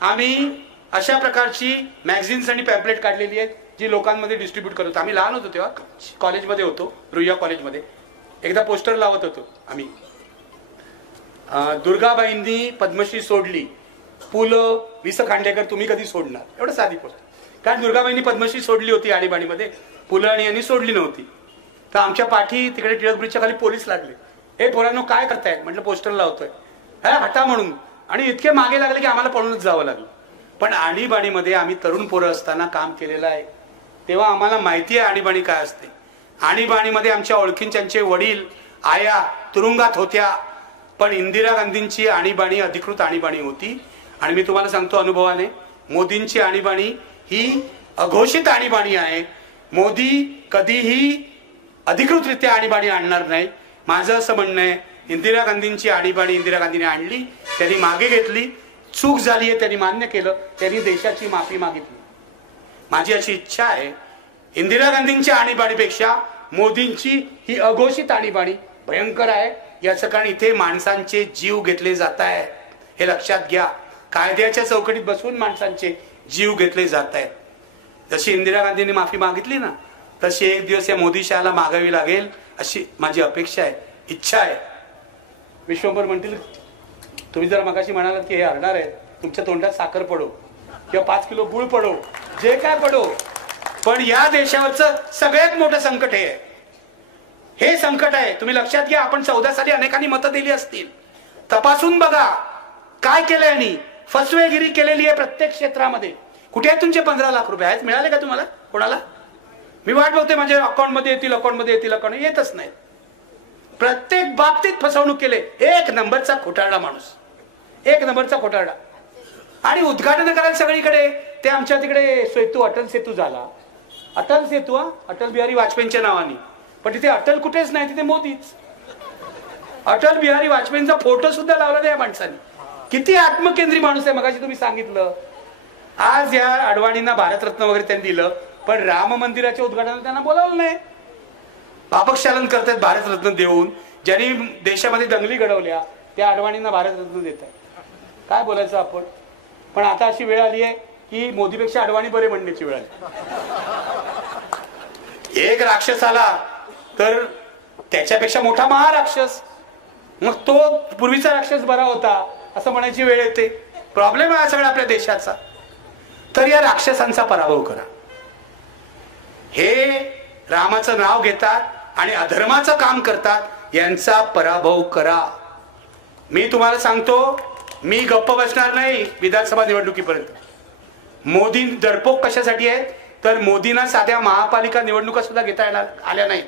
आम्ही अशा प्रकारची मॅगझिन्स आणि पॅम्पलेट काढलेली आहेत जी लोकांमध्ये डिस्ट्रीब्यूट करत होतो. आम्ही लहान होतो तेव्हा, कॉलेजमध्ये होतो, रुईया कॉलेजमध्ये. एकदा पोस्टर लावत होतो आम्ही, दुर्गाबाईंनी पद्मश्री सोडली, पु ल वि स खांडेकर तुम्ही कधी सोडणार, एवढं साधी पोस्ट. कारण दुर्गाबाईंनी पद्मश्री सोडली होती आणीबाणीमध्ये, पु ल आणि यांनी सोडली नव्हती. तर आमच्या पाठी तिकडे टिळक ब्रिजच्या खाली पोलीस लागले. हे पोरांनो काय करताय म्हटलं, पोस्टर लावतोय. हा हटा म्हणून. आणि इतके मागे लागले की आम्हाला पळूनच जावं लागलं. पण आणीबाणीमध्ये आम्ही तरुण पोरं असताना काम केलेलं आहे, तेव्हा आम्हाला माहिती आहे आणीबाणी काय असते. आणीबाणीमध्ये आमच्या ओळखींच्यांचे वडील आया तुरुंगात होत्या, पण इंदिरा गांधींची आणीबाणी अधिकृत आणीबाणी होती. आणि मी तुम्हाला सांगतो अनुभवाने, मोदींची आणीबाणी ही अघोषित आणीबाणी आहे. मोदी कधीही अधिकृतरित्या आणीबाणी आणणार नाही. माझं असं म्हणणं आहे, इंदिरा गांधींची आणीबाणी इंदिरा गांधीने आणली, त्यांनी मागे घेतली, चूक झाली आहे त्यांनी मान्य केलं, त्यांनी देशाची माफी मागितली. माझी अशी इच्छा आहे, इंदिरा गांधींच्या आणीबाणीपेक्षा मोदींची ही अघोषित आणीबाणी भयंकर आहे. याचं कारण इथे माणसांचे जीव घेतले जात आहेत, हे लक्षात घ्या. कायद्याच्या चौकटीत बसून माणसांचे जीव घेतले जात आहेत. जशी इंदिरा गांधींनी माफी मागितली ना, तशी एक दिवस या मोदी शहाला मागावी लागेल अशी माझी अपेक्षा आहे, इच्छा आहे. विश्वंभर म्हणतील, तुम्ही जर मगाशी म्हणालात की हे हरणार आहे, तुमच्या तोंडात साखर पडो किंवा 5 किलो गुळ पडो, जे काय पडो, पण या देशावरचं सगळ्यात मोठं संकट हे आहे. हे संकट आहे. तुम्ही लक्षात घ्या, आपण 14 साली अनेकांनी मतं दिली असतील. तपासून बघा काय केलंय. आणि फसवेगिरी केलेली आहे प्रत्येक क्षेत्रामध्ये. कुठे आहेत तुमचे 15 लाख रुपये? आहेत, मिळाले का तुम्हाला? कोणाला? मी वाट बघते, माझ्या अकाउंटमध्ये येतील, अकाउंटमध्ये येतील, अकाउंट येतच नाही. प्रत्येक बाबतीत फसवणूक केले. एक नंबरचा खोटारडा माणूस, एक नंबरचा खोटारडा. आणि उद्घाटन करायला सगळीकडे ते आमच्या तिकडे सेतू, अटल सेतू झाला. अटल सेतू, अटल बिहारी वाजपेयींच्या नावाने, पण तिथे अटल कुठेच नाही, तिथे मोदीच. अटल बिहारी वाजपेयींचा फोटो सुद्धा लावला नाही या माणसाने. किती आत्मकेंद्री माणूस आहे. मगाशी तुम्ही सांगितलं, आज या अडवाणींना भारतरत्न वगैरे त्यांनी दिलं, पण राम मंदिराच्या उद्घाटनाला त्यांना बोलावलं नाही. पापक्षालन करतात भारतरत्न देऊन. ज्यांनी देशामध्ये दंगली घडवल्या त्या अडवाणींना भारतरत्न देत आहे. काय बोलायचं आपण? पण आता अशी वेळ आली आहे की मोदीपेक्षा अडवाणी बरे म्हणण्याची वेळ आली. एक राक्षस आला तर त्याच्यापेक्षा मोठा महाराक्षस, मग तो पूर्वीचा राक्षस बरा होता असं म्हणायची वेळ येते. प्रॉब्लेम आहे सगळा आपल्या देशाचा. तर या राक्षसांचा पराभव करा. हे रामाचं नाव घेतात आणि अधर्माचं काम करतात, यांचा पराभव करा. मी तुम्हाला सांगतो, मी गप्प बसणार नाही विधानसभा निवडणुकीपर्यंत. मोदी डरपोक कशासाठी आहेत? तर मोदींना साध्या महापालिका निवडणुका सुद्धा घेता येणार आल्या नाहीत,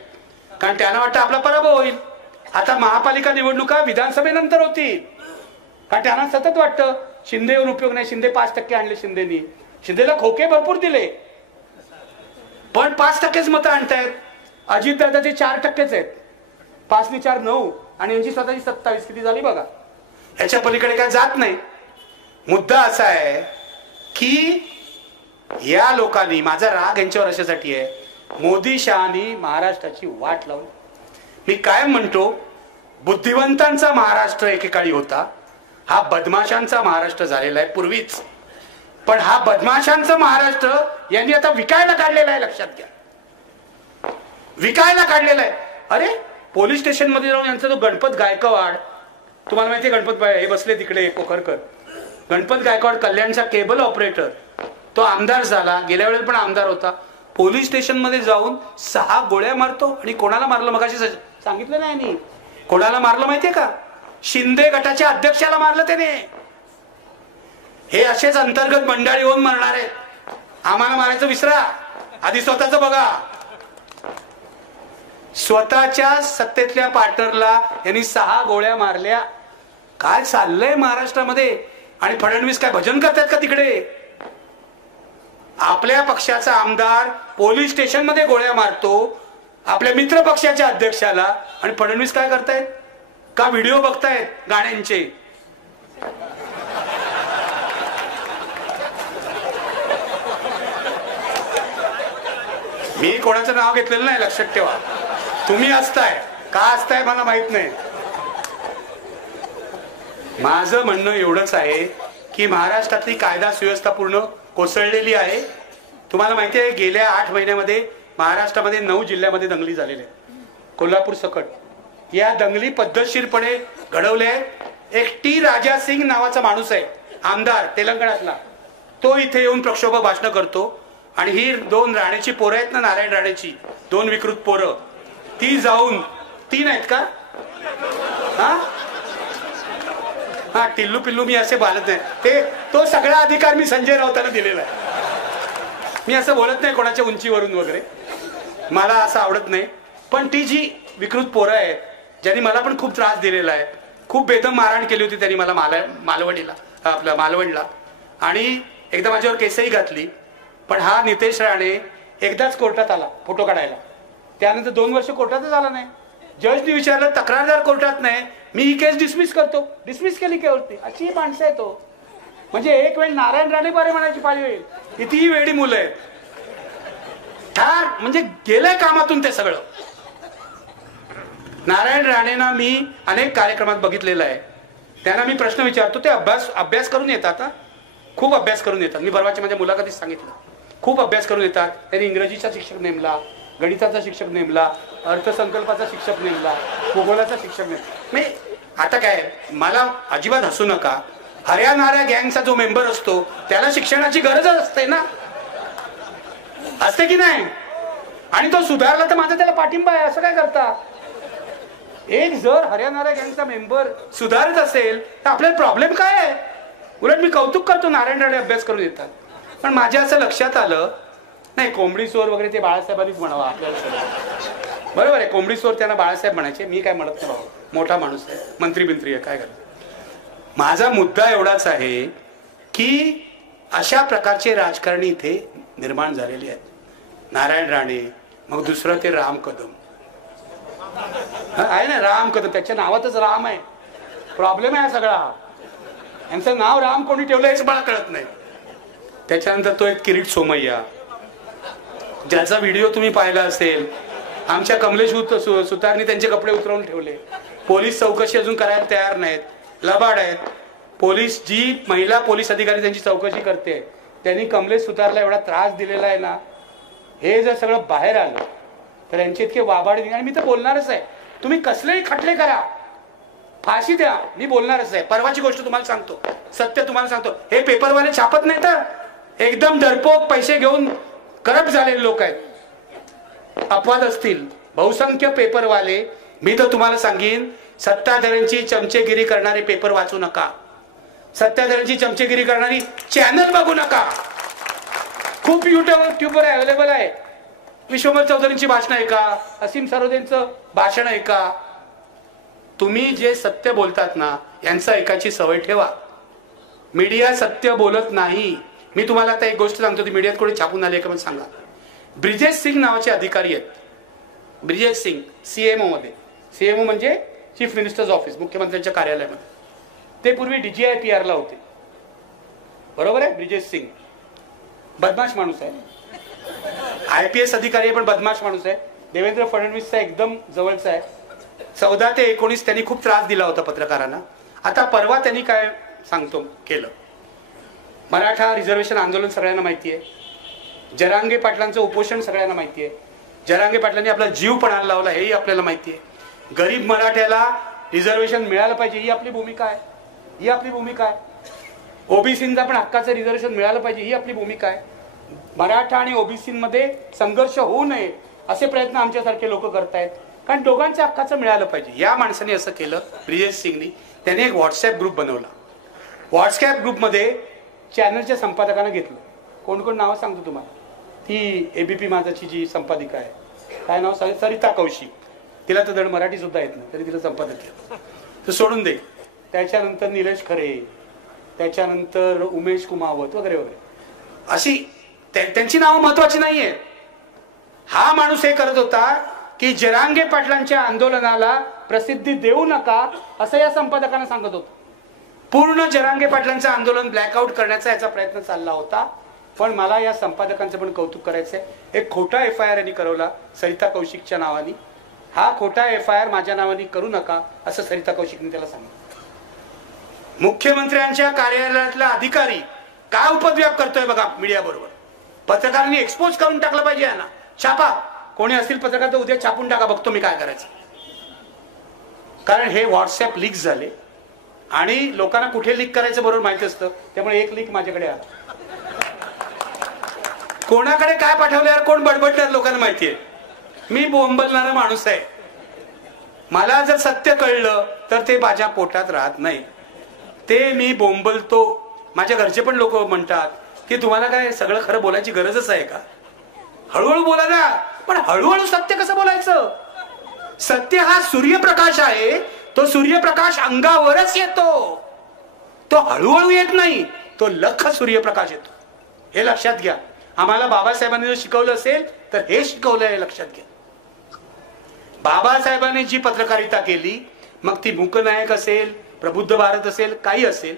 कारण त्यांना वाटतं आपला पराभव होईल. आता महापालिका निवडणुका विधानसभेनंतर होतील, कारण त्यांना सतत वाटतं शिंदे येऊन उपयोग नाही. शिंदे 5% आणले शिंदेनी, शिंदेला खोके भरपूर दिले, पण 5%च मतं आणतायत. अजितदादाचे 4%च आहेत, 5 ने 4 9, आणि यांची स्वतःची 27. किती झाली बघा. याच्या पलीकडे काय जात नाही. मुद्दा असा आहे की या लोकांनी, माझा राग यांच्यावर अशासाठी आहे, मोदी शहानी महाराष्ट्राची वाट लावली. मी कायम म्हणतो, बुद्धिवंतांचा महाराष्ट्र एकेकाळी होता, हा बदमाशांचा महाराष्ट्र झालेला आहे पूर्वीच. पण हा बदमाशांचा महाराष्ट्र यांनी आता विकायला काढलेला आहे. लक्षात घ्या, विकायला काढलेला आहे. अरे पोलीस स्टेशन मध्ये जाऊन यांचा जो गणपत गायकवाड, तुम्हाला माहितीये गणपत हे बसले तिकडे पोखरकर, गणपत गायकवाड कल्याणचा केबल ऑपरेटर, तो आमदार झाला, गेल्या वेळेला पण आमदार होता. पोलीस स्टेशन मध्ये जाऊन 6 गोळ्या मारतो. आणि कोणाला मारलं मगाशी सांगितलं नाही. कोणाला मारलं माहितीये का? शिंदे गटाच्या अध्यक्षाला मारलं त्याने. हे असेच अंतर्गत मंडळी होऊन मारणार आहेत. आम्हाला मारायचं विसरा, आधी स्वतःच बघा. स्वतःच्या सत्तेतल्या पार्टनरला यांनी 6 गोळ्या मारल्या. काय चाललंय महाराष्ट्रामध्ये? आणि फडणवीस काय भजन करतात का तिकडे? आपल्या पक्षाचा आमदार पोलीस स्टेशन मध्ये गोळ्या मारतो आपल्या मित्र पक्षाच्या अध्यक्षाला, आणि फडणवीस काय करतायत? का व्हिडिओ बघतायत गाण्यांचे? मी कोणाचं नाव घेतलेलं नाही, लक्षात ठेवा. तुम्ही असताय का असताय मला माहित नाही. माझं म्हणणं एवढंच आहे की महाराष्ट्रातली कायदा सुव्यवस्था पूर्ण कोसळलेली आहे. तुम्हाला माहिती आहे गेल्या 8 महिन्यामध्ये महाराष्ट्रामध्ये 9 जिल्ह्यामध्ये दंगली झालेल्या आहेत, कोल्हापूर सकट या दंगली पद्धतशीरपणे घडवल्या आहेत. एक टी राजा सिंग नावाचा माणूस आहे, आमदार तेलंगणातला, तो इथे येऊन प्रक्षोभ भाषण करतो आणि ही 2 राणेची पोरं आहेत ना, नारायण राणेची 2 विकृत पोरं, ती जाऊन 3 आहेत का, हा टिल्लू पिल्लू मी असे बोलत नाही, तो सगळा अधिकार मी संजय राऊतांना दिलेला आहे. मी असं बोलत नाही कोणाच्या उंचीवरून वगैरे, मला असं आवडत नाही. पण ती जी विकृत पोरं आहेत ज्यांनी मला पण खूप त्रास दिलेला आहे, खूप बेदम मारहाण केली होती त्यांनी मला मालवणीला, आपल्या मालवणला, आणि एकदा माझ्यावर केसही घातली. पण हा नितेश राणे एकदाच कोर्टात आला फोटो काढायला, त्यानंतर 2 वर्ष कोर्टातच आला नाही. जजनी विचारलं तक्रारदार कोर्टात नाही, मी ही केस डिसमिस करतो, डिसमिस केली केवरती. अशी माणसं आहे तो. म्हणजे एक वेळ नारायण राणे बरे म्हणायची पाळी होईल, कितीही वेळी मुलं आहेत. ठार म्हणजे गेलंय कामातून ते सगळं. नारायण राणेंना मी अनेक कार्यक्रमात बघितलेलं आहे. त्यांना मी प्रश्न विचारतो, ते अभ्यास करून येतात, खूप अभ्यास करून येतात. मी परवाच्या माझ्या मुलाखतीत सांगितलं, खूप अभ्यास करून येतात. त्यांनी इंग्रजीचा शिक्षक नेमला, गणिताचा शिक्षक नेमला, अर्थसंकल्पाचा शिक्षक नेमला, भूगोलाचा शिक्षक नेमला. आता काय, मला अजिबात हसू नका, हरियाणा गँगचा जो मेंबर असतो त्याला शिक्षणाची गरजच असते ना, असते की नाही. आणि तो सुधारला तर माझा त्याला पाठिंबा आहे. असं काय करता, एक जर हरियाणा गँगचा मेंबर सुधारत असेल तर आपल्याला प्रॉब्लेम काय आहे. उलट मी कौतुक करतो, नारायण राणे अभ्यास करून येतात. पण माझ्या असं लक्षात आलं नाही, कोंबडी चोर वगैरे ते बाळासाहेबांनीच म्हणावं आपल्याला सगळं. बरोबर आहे, कोंबडी चोर त्यांना बाळासाहेब म्हणायचे, मी काय म्हणत नाही, मोठा माणूस आहे, मंत्री बिंत्री आहे, काय करत. माझा मुद्दा एवढाच आहे की अशा प्रकारचे राजकारणी इथे निर्माण झालेले आहेत. नारायण राणे, मग दुसरं ते राम कदम आहे ना, राम कदम, त्याच्या नावातच राम आहे. प्रॉब्लेम आहे सगळा, यांचं नाव राम कोणी ठेवलं हेच मला कळत नाही. त्याच्यानंतर तो एक किरीट सोमय्या, ज्याचा व्हिडिओ तुम्ही पाहिला असेल. आमच्या कमलेश सुतारनी त्यांचे कपडे उतरवून ठेवले. पोलीस चौकशी अजून करायला तयार नाहीत, लबाड आहेत. पोलीस, जी महिला पोलीस अधिकारी त्यांची चौकशी करते, त्यांनी कमलेश सुतारला एवढा त्रास दिलेला आहे ना. हे जर सगळं बाहेर आलं तर यांचे इतके वाबाडे. आणि मी तर बोलणारच आहे, तुम्ही कसलेही खटले करा, फाशी द्या, मी बोलणारच आहे. परवाची गोष्ट तुम्हाला सांगतो, सत्य तुम्हाला सांगतो. हे पेपरवाले छापत नाही तर एकदम डरपोक पैसे घेऊन करप्ट झालेले लोक आहेत. अपवाद असतील, बहुसंख्य पेपरवाले. मी तर तुम्हाला सांगेन, सत्ताधाऱ्यांची चमचेगिरी करणारे पेपर वाचू नका, सत्ताधाऱ्यांची चमचेगिरी करणारी चॅनल बघू नका. खूप युट्यूबवर अवेलेबल आहे. विश्वमल चौधरींची भाषण ऐका, असीम सरोदेंचं भाषण ऐका. तुम्ही जे सत्य बोलतात ना, यांचं ऐकायची सवय ठेवा. मीडिया सत्य बोलत नाही. मी तुम्हाला आता एक गोष्ट सांगतो, ती मीडियात कोणी छापून आली का मला सांगा. ब्रिजेश सिंग नावाचे अधिकारी आहेत, ब्रिजेश सिंग, सीएमओ मध्ये. सीएमओ म्हणजे चीफ मिनिस्टर्स ऑफिस, मुख्यमंत्र्यांच्या कार्यालयामध्ये. ते पूर्वी DGIPR ला होते, बरोबर आहे. ब्रिजेश सिंग बदमाश माणूस आहे, IPS अधिकारी आहे, पण बदमाश माणूस आहे. देवेंद्र फडणवीसचा एकदम जवळचा आहे. 14 ते 19 त्यांनी खूप त्रास दिला होता पत्रकारांना. आता परवा त्यांनी काय सांगतो केलं, मराठा रिझर्वेशन आंदोलन सगळ्यांना माहिती आहे, जरांगे पाटलांचं उपोषण सगळ्यांना माहिती आहे, जरांगे पाटलांनी आपला जीव पणाला लावला हेही आपल्याला माहिती आहे. गरीब मराठ्याला रिझर्वेशन मिळालं पाहिजे ही आपली भूमिका आहे, ही आपली भूमिका आहे. ओबीसींना पण हक्काचं रिझर्वेशन मिळालं पाहिजे ही आपली भूमिका आहे. मराठा आणि ओबीसीमध्ये संघर्ष होऊ नये असे प्रयत्न आमच्यासारखे लोक करतायत, कारण दोघांच्या हक्काचं मिळालं पाहिजे. या माणसाने असं केलं, ब्रिजेश सिंगनी. त्याने एक व्हॉट्सअप ग्रुप बनवला. व्हॉट्सअप ग्रुपमध्ये चॅनलच्या संपादकांना घेतलं. कोण कोण नावं सांगतो तुम्हाला. ती ABP माझाची जी संपादिका आहे, काय नाव, सरिता कौशिक. तिला तर धड मराठी सुद्धा येत नाही, तरी तिला संपादक केलं, तर सोडून दे. त्याच्यानंतर निलेश खरे, त्याच्यानंतर उमेश कुमावत वगैरे वगैरे, अशी त्यांची नावं महत्वाची नाहीये. हा माणूस हे करत होता की जरांगे पाटलांच्या आंदोलनाला प्रसिद्धी देऊ नका असं या संपादकांना सांगत होतं. पूर्ण जरांगे पाटलांचं आंदोलन ब्लॅकआउट करण्याचा याचा प्रयत्न चालला होता. पण मला या संपादकांचं पण कौतुक करायचंय. एक खोटा FIR यांनी करवला सरिता कौशिकच्या नावाने. हा खोटा FIR माझ्या नावाने करू नका असं सरिता कौशिकने त्याला सांगितलं. मुख्यमंत्र्यांच्या कार्यालयातला अधिकारी काय उपद्व्याप करतोय बघा मीडिया बरोबर. पत्रकारांनी एक्सपोज करून टाकलं पाहिजे यांना. छापा, कोणी असतील पत्रकार तर उद्या छापून टाका, बघतो मी काय करायचं. कारण हे व्हॉट्सअप लीक झाले आणि लोकांना कुठे लीक करायचं बरोबर माहिती असतं. त्यामुळे एक लीक माझ्याकडे आला. कोणाकडे काय पाठवल्यावर कोण बडबडणार लोकांना माहिती आहे. मी बोंबलणारा माणूस आहे. मला जर सत्य कळलं तर ते माझ्या पोटात राहत नाही, ते मी बोंबलतो. माझ्या घरचे पण लोक म्हणतात की तुम्हाला काय सगळं खरं बोलायची गरजच आहे का, हळूहळू बोला ना. पण हळूहळू सत्य कसं बोलायचं. सत्य हा सूर्यप्रकाश आहे, तो सूर्यप्रकाश अंगावरच येतो, तो हळूहळू येत नाही, तो लख सूर्यप्रकाश येतो. हे लक्षात घ्या. आम्हाला बाबासाहेबांनी जर शिकवलं असेल तर हे शिकवलं आहे, लक्षात घ्या. बाबासाहेबांनी जी पत्रकारिता केली, मग ती मूकनायक असेल, प्रबुद्ध भारत असेल, काही असेल,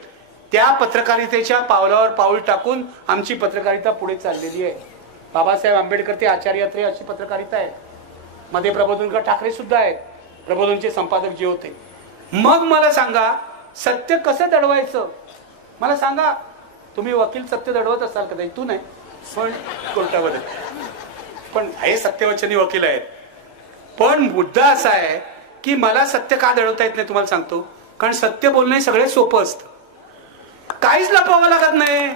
त्या पत्रकारितेच्या पावलावर पाऊल टाकून आमची पत्रकारिता पुढे चाललेली आहे. बाबासाहेब आंबेडकर ते आचार्य अत्रे अशी पत्रकारिता आहे. मध्ये प्रबोधनकर ठाकरे सुद्धा आहेत, प्रबोधनचे संपादक जे होते. मग मला सांगा सत्य कसं दडवायचं. मला सांगा, तुम्ही वकील सत्य दडवत असाल कदाचित, तू नाही पण कोर्टामध्ये, पण हे सत्यवचनी वकील आहेत. पण मुद्दा असा आहे की मला सत्य का दडवता येत नाही तुम्हाला सांगतो. कारण सत्य बोलणं सगळ्यात सोपं असतं, काहीच लपवावं लागत नाही.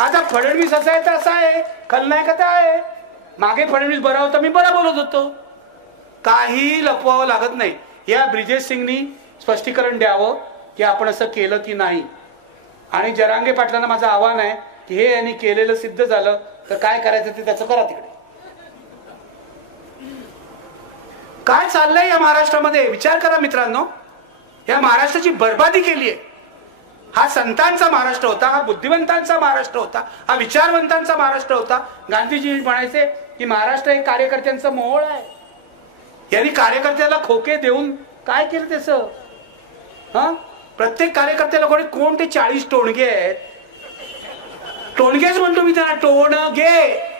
आता फडणवीस असा आहे तर असा आहे, खलनायकता आहे. मागे फडणवीस बरा होता, मी बरा बोलत होतो, काही लपवावं लागत नाही. या ब्रिजेश सिंगनी स्पष्टीकरण द्यावं की आपण असं केलं की नाही. आणि जरांगे पाटलांना माझं आव्हान आहे की हे यांनी केलेलं सिद्ध झालं तर काय करायचं ते त्याचं करा तिकडे. काय चाललंय या महाराष्ट्रामध्ये विचार करा मित्रांनो. या महाराष्ट्राची बर्बादी केली आहे. हा संतांचा महाराष्ट्र होता, हा बुद्धिवंतांचा महाराष्ट्र होता, हा विचारवंतांचा महाराष्ट्र होता. गांधीजी म्हणायचे की महाराष्ट्र हे कार्यकर्त्यांचं मोहोळ आहे. यांनी कार्यकर्त्याला खोके देऊन काय केलं त्याचं. प्रत्येक कार्यकर्त्याला कोण ते 40 टोणगे आहेत. टोणगेच म्हणतो मी त्यांना, टोणगे.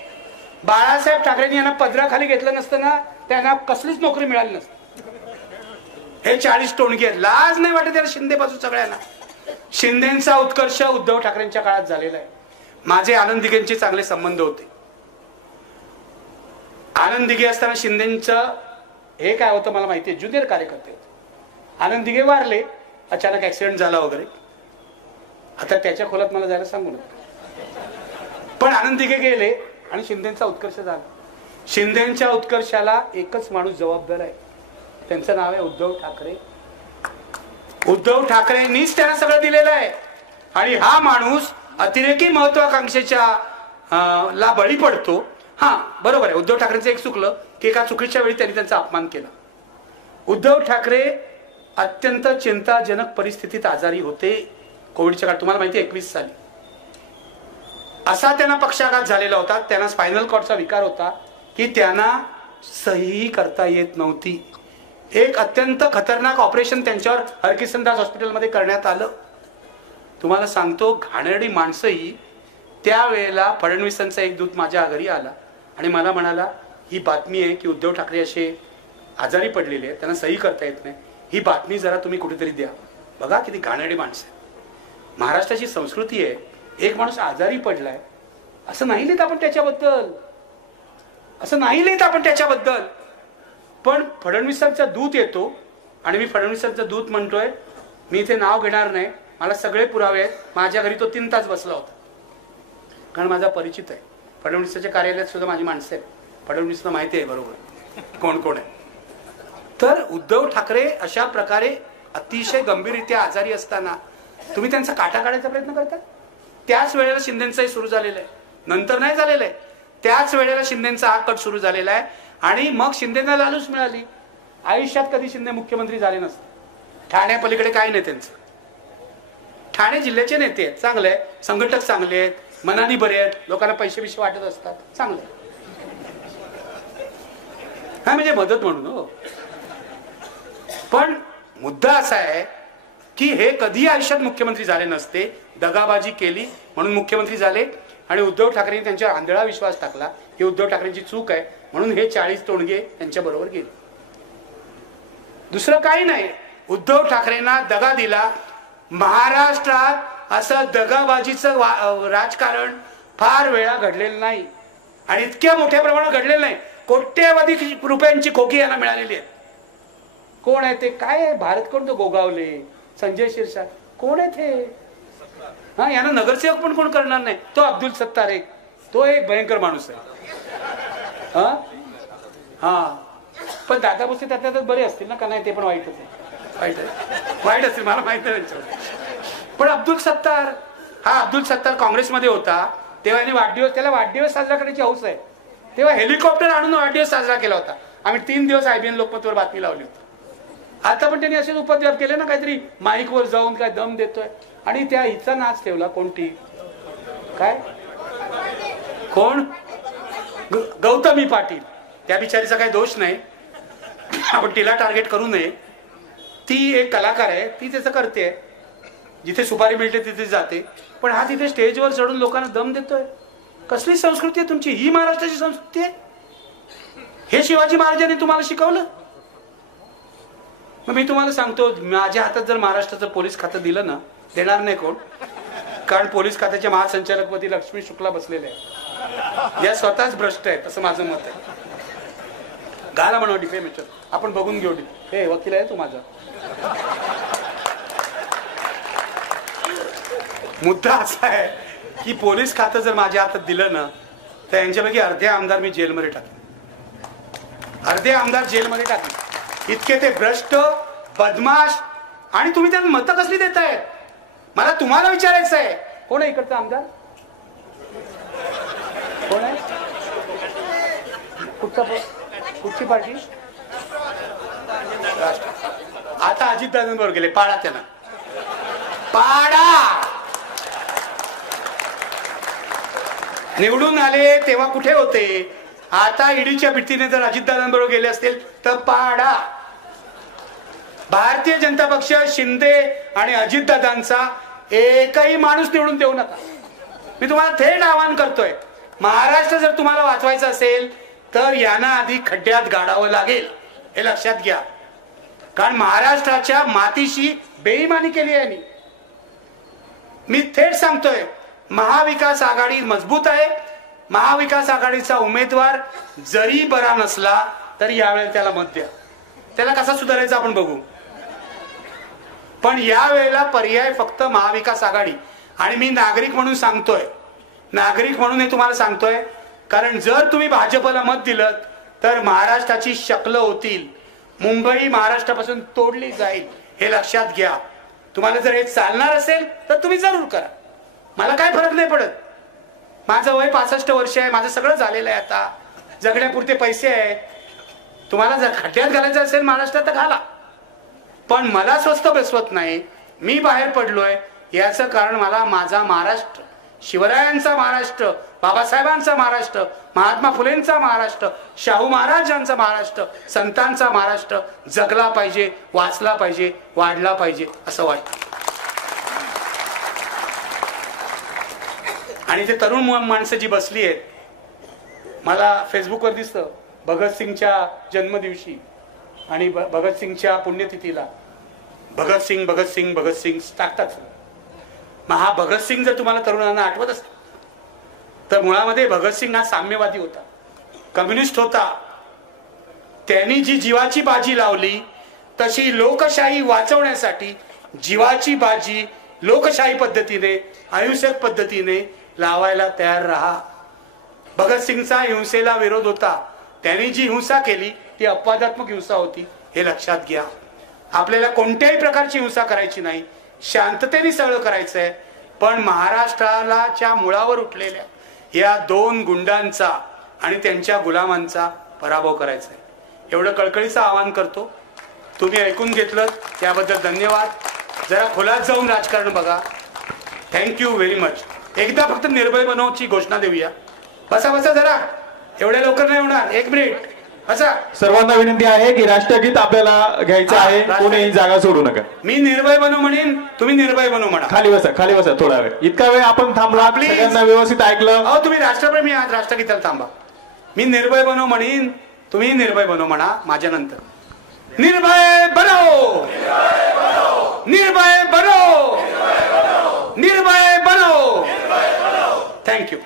बाळासाहेब ठाकरेंनी यांना पदराखाली घेतलं नसतं ना, त्यांना कसलीच नोकरी मिळाली नसती. हे 40 टोणगे आहेत. लाज नाही वाटत त्याला शिंदे पासून सगळ्यांना. शिंदेचा उत्कर्ष उद्धव ठाकरेंच्या काळात झालेला आहे. माझे आनंद दिघेंचे चांगले संबंध होते. आनंद दिघे असताना शिंदेचं हे काय होतं मला माहितीये, ज्युनियर कार्यकर्ते होते. आनंद दिघे वारले, अचानक ऍक्सिडेंट झाला वगैरे. आता त्याच्या खोलात मला जायला सांगू नका. पण आनंद दिघे गेले आणि शिंदेचा उत्कर्ष झाला. शिंदेच्या उत्कर्षाला एकच माणूस जबाबदार आहे, त्यांचं नाव आहे उद्धव ठाकरे. उद्धव ठाकरेंनीच त्यांना सगळं दिलेलं आहे. आणि हा माणूस अतिरेकी महत्वाकांक्षेच्या ला बळी पडतो. हा बरोबर आहे, उद्धव ठाकरेंचं एक चुकलं की एका चुकीच्या वेळी त्यांनी त्यांचा अपमान केला. उद्धव ठाकरे अत्यंत चिंताजनक परिस्थितीत आजारी होते कोविडच्या काळात. तुम्हाला माहिती आहे 21 साली असा त्यांना पक्षाघात झालेला होता. त्यांना स्पायनल कॉर्डचा विकार होता की त्यांना सही करता येत नव्हती. एक अत्यंत खतरनाक ऑपरेशन त्यांच्यावर हरकिशनदास हॉस्पिटलमध्ये करण्यात आलं. तुम्हाला सांगतो, घाणेरडी माणसंही त्यावेळेला फडणवीसांचा एक दूत माझ्या घरी आला आणि मला म्हणाला, ही बातमी आहे की उद्धव ठाकरे असे आजारी पडलेले आहेत, त्यांना सही करता येत नाही, ही बातमी जरा तुम्ही कुठेतरी द्या. बघा किती घाणेरडी माणसं. महाराष्ट्राची संस्कृती आहे, एक माणूस आजारी पडलाय असं नाही लिहित आपण त्याच्याबद्दल, असं नाही लिहित आपण त्याच्याबद्दल. पण फडणवीसांचा दूत येतो आणि मी फडणवीसांचा दूत म्हणतोय, मी इथे नाव घेणार नाही, मला सगळे पुरावे आहेत. माझ्या घरी तो 3 तास बसला होता, कारण माझा परिचित आहे. फडणवीसाच्या कार्यालयात सुद्धा माझी माणसं आहेत, फडणवीसला माहिती आहे बरोबर कोण कोण आहे. तर उद्धव ठाकरे अशा प्रकारे अतिशय गंभीररित्या आजारी असताना तुम्ही त्यांचा काटा काढायचा प्रयत्न करता. त्याच वेळेला शिंदेचाही सुरू झालेला आहे, नंतर नाही झालेलं आहे. त्याच वेळेला शिंदेचा हा कट सुरू झालेला आहे. आणि मग शिंदेना लालूच मिळाली. आयुष्यात कधी शिंदे मुख्यमंत्री झाले नसते. ठाण्यापलीकडे काय नाही त्यांचं. ठाणे जिल्ह्याचे नेते आहेत, चांगले आहेत, संघटक चांगले आहेत, मनानी बरे आहेत, लोकांना पैसे बिशे वाटत असतात, चांगले. हा म्हणजे मदत म्हणून हो. पण मुद्दा असा आहे की हे कधी आयुष्यात मुख्यमंत्री झाले नसते, दगाबाजी केली म्हणून मुख्यमंत्री झाले. आणि उद्धव ठाकरेंनी त्यांच्यावर आंधळा विश्वास टाकला, ही उद्धव ठाकरेंची चूक आहे, म्हणून हे 40 टोणगे त्यांच्या बरोबर गेले. दुसरं काही नाही. उद्धव ठाकरेंना दगा दिला. महाराष्ट्रात असं दगाबाजीचं राजकारण फार वेळा घडलेलं नाही आणि इतक्या मोठ्या प्रमाणात घडलेलं नाही. कोट्यवधी रुपयांची खोकी यांना मिळालेली आहे. कोण आहे ते? काय आहे? भारत कोण? तो गोगावले, संजय शिरसाट, कोण आहे ते? हा, यांना नगरसेवक पण कोण करणार नाही. तो अब्दुल सत्तार एक, तो एक भयंकर माणूस आहे. हा हा, पण दादा भुसे त्यातल्यातच बरे असतील ना, का नाही? ते पण वाईटच आहे. वाईट असतील, मला माहित नाही त्यांच्यावर. पण अब्दुल सत्तार, हा अब्दुल सत्तार काँग्रेसमध्ये होता तेव्हा त्याला वाढदिवस साजरा करायची हौस आहे. तेव्हा हेलिकॉप्टर आणून वाढदिवस साजरा केला होता. आम्ही 3 दिवस IBN लोकमतवर बातमी लावली होती. आता पण त्यांनी असेच उपद्व्याप केले ना, काहीतरी माईकवर जाऊन काय दम देतोय आणि त्या हिचा नाच ठेवला. कोणती? काय? कोण? गौतमी पाटील. त्या बिचारीचा काही दोष नाही, आपण तिला टार्गेट करू नये. ती एक कलाकार आहे, ती त्याचं करते. जिथे सुपारी मिळते तिथे जाते. पण हा तिथे स्टेजवर चढून लोकांना दम देतोय. कसली संस्कृती आहे तुमची? ही महाराष्ट्राची संस्कृती आहे? हे शिवाजी महाराजांनी तुम्हाला शिकवलं? मग मी तुम्हाला सांगतो, माझ्या हातात जर महाराष्ट्राचं पोलीस खातं दिलं ना, देणार नाही कोण, कारण पोलीस खात्याच्या महासंचालकपदी लक्ष्मी शुक्ला बसलेले आहे. या स्वतःच भ्रष्ट आहेत असं माझं मत आहे. गाला म्हणा डिफेमेशन, आपण बघून घेऊ. हे वकील आहे तू माझा. मुद्दा असा आहे की पोलीस खातं जर माझ्या हातात दिलं ना, तर यांच्यापैकी अर्धे आमदार मी जेलमध्ये टाकले. अर्धे आमदार जेलमध्ये टाकले. इतके ते भ्रष्ट, बदमाश. आणि तुम्ही त्यांना मतं कसली देताय? मला तुम्हाला विचारायचं आहे, कोण आहे इकडचा आमदार? कोण आहे? कुठची पार्टी? आता अजितदादांबरोबर गेले. पाडा त्यांना, पाडा. निवडून आले तेव्हा कुठे होते? आता ईडीच्या भीतीने जर अजितदादांबरोबर गेले असतील तर पाडा. भारतीय जनता पक्ष, शिंदे आणि अजितदादांचा एकही माणूस निवडून देऊ नका. मी तुम्हाला थेट आवाहन करतोय, महाराष्ट्र जर तुम्हाला वाचवायचा असेल तर यांना आधी खड्ड्यात गाडावं लागेल, हे लक्षात घ्या. कारण महाराष्ट्राच्या मातीशी बेईमानी केली आहे. मी थेट सांगतोय, महाविकास आघाडी मजबूत आहे. महाविकास आघाडीचा उमेदवार जरी बरा नसला तरी यावेळेला त्याला मत द्या. त्याला कसा सुधारायचा आपण बघू. पण यावेळेला पर्याय फक्त महाविकास आघाडी. आणि मी नागरिक म्हणून सांगतोय, नागरिक म्हणून हे तुम्हाला सांगतोय, कारण जर तुम्ही भाजपला मत दिलं तर महाराष्ट्राची शक्ल होतील. मुंबई महाराष्ट्रापासून तोडली जाईल, हे लक्षात घ्या. तुम्हाला जर हे चालणार असेल तर तुम्ही जरूर करा. मला काय फरक नाही पडत. माझं वय 65 वर्ष आहे. माझं सगळं झालेलं आहे. आता जगण्यापुरते पैसे आहेत. तुम्हाला जर खड्ड्यात घालायचं असेल महाराष्ट्रात तर घाला. पण मला स्वस्त बसवत नाही. मी बाहेर पडलोय याचं कारण मला माझा महाराष्ट्र, शिवरायांचा महाराष्ट्र, बाबासाहेबांचा महाराष्ट्र, महात्मा फुलेंचा महाराष्ट्र, शाहू महाराजांचा महाराष्ट्र, संतांचा महाराष्ट्र जगला पाहिजे, वाचला पाहिजे, वाढला पाहिजे असं वाटतं. आणि ते तरुण माणसं जी बसली आहेत, मला फेसबुकवर दिसतं भगतसिंगच्या जन्मदिवशी आणि भगतसिंगच्या पुण्यतिथीला भगतसिंग भगतसिंग भगतसिंग टाकतात. मग हा भगतसिंग जर तुम्हाला तरुणांना आठवत असेल तर मुळामध्ये भगतसिंग हा साम्यवादी होता, कम्युनिस्ट होता. त्यांनी जी जीवाची बाजी लावली तशी लोकशाही वाचवण्यासाठी जीवाची बाजी लोकशाही पद्धतीने, अहिंसक पद्धतीने लावायला तयार राहा. भगतसिंगचा हिंसेला विरोध होता. त्यांनी जी हिंसा केली ती अपवादात्मक हिंसा होती, हे लक्षात घ्या. आपल्याला कोणत्याही प्रकारची हिंसा करायची नाही, शांततेने सगळं करायचंय. पण महाराष्ट्राच्या मुळावर उठलेल्या या 2 गुंडांचा आणि त्यांच्या गुलामांचा पराभव करायचा आहे. एवढं कळकळीचं आवाहन करतो. तुम्ही ऐकून घेतलं त्याबद्दल धन्यवाद. जरा खोलात जाऊन राजकारण बघा. Thank you very much. एकदा फक्त निर्भय बनवची घोषणा देऊया. बसा बसा जरा, एवढ्या लवकर नाही होणार. 1 मिनिट बसा. सर्वांना विनंती आहे की राष्ट्रगीत आपल्याला घ्यायचं आहे, कोणीही जागा सोडू नका. मी निर्भय बनू म्हणेन, तुम्ही निर्भय बनू म्हणा. खाली बसा, खाली बसा थोडा वेळ. इतका वेळ आपण थांबला, सगळ्यांना व्यवस्थित ऐकलं. अहो तुम्ही राष्ट्रप्रेमी आहात, राष्ट्रगीताला थांबा. मी निर्भय बनू म्हणेन, तुम्ही निर्भय बनू म्हणा माझ्या नंतर. निर्भय बनो, निर्भय बनो, निर्भय बनो. थँक्यू.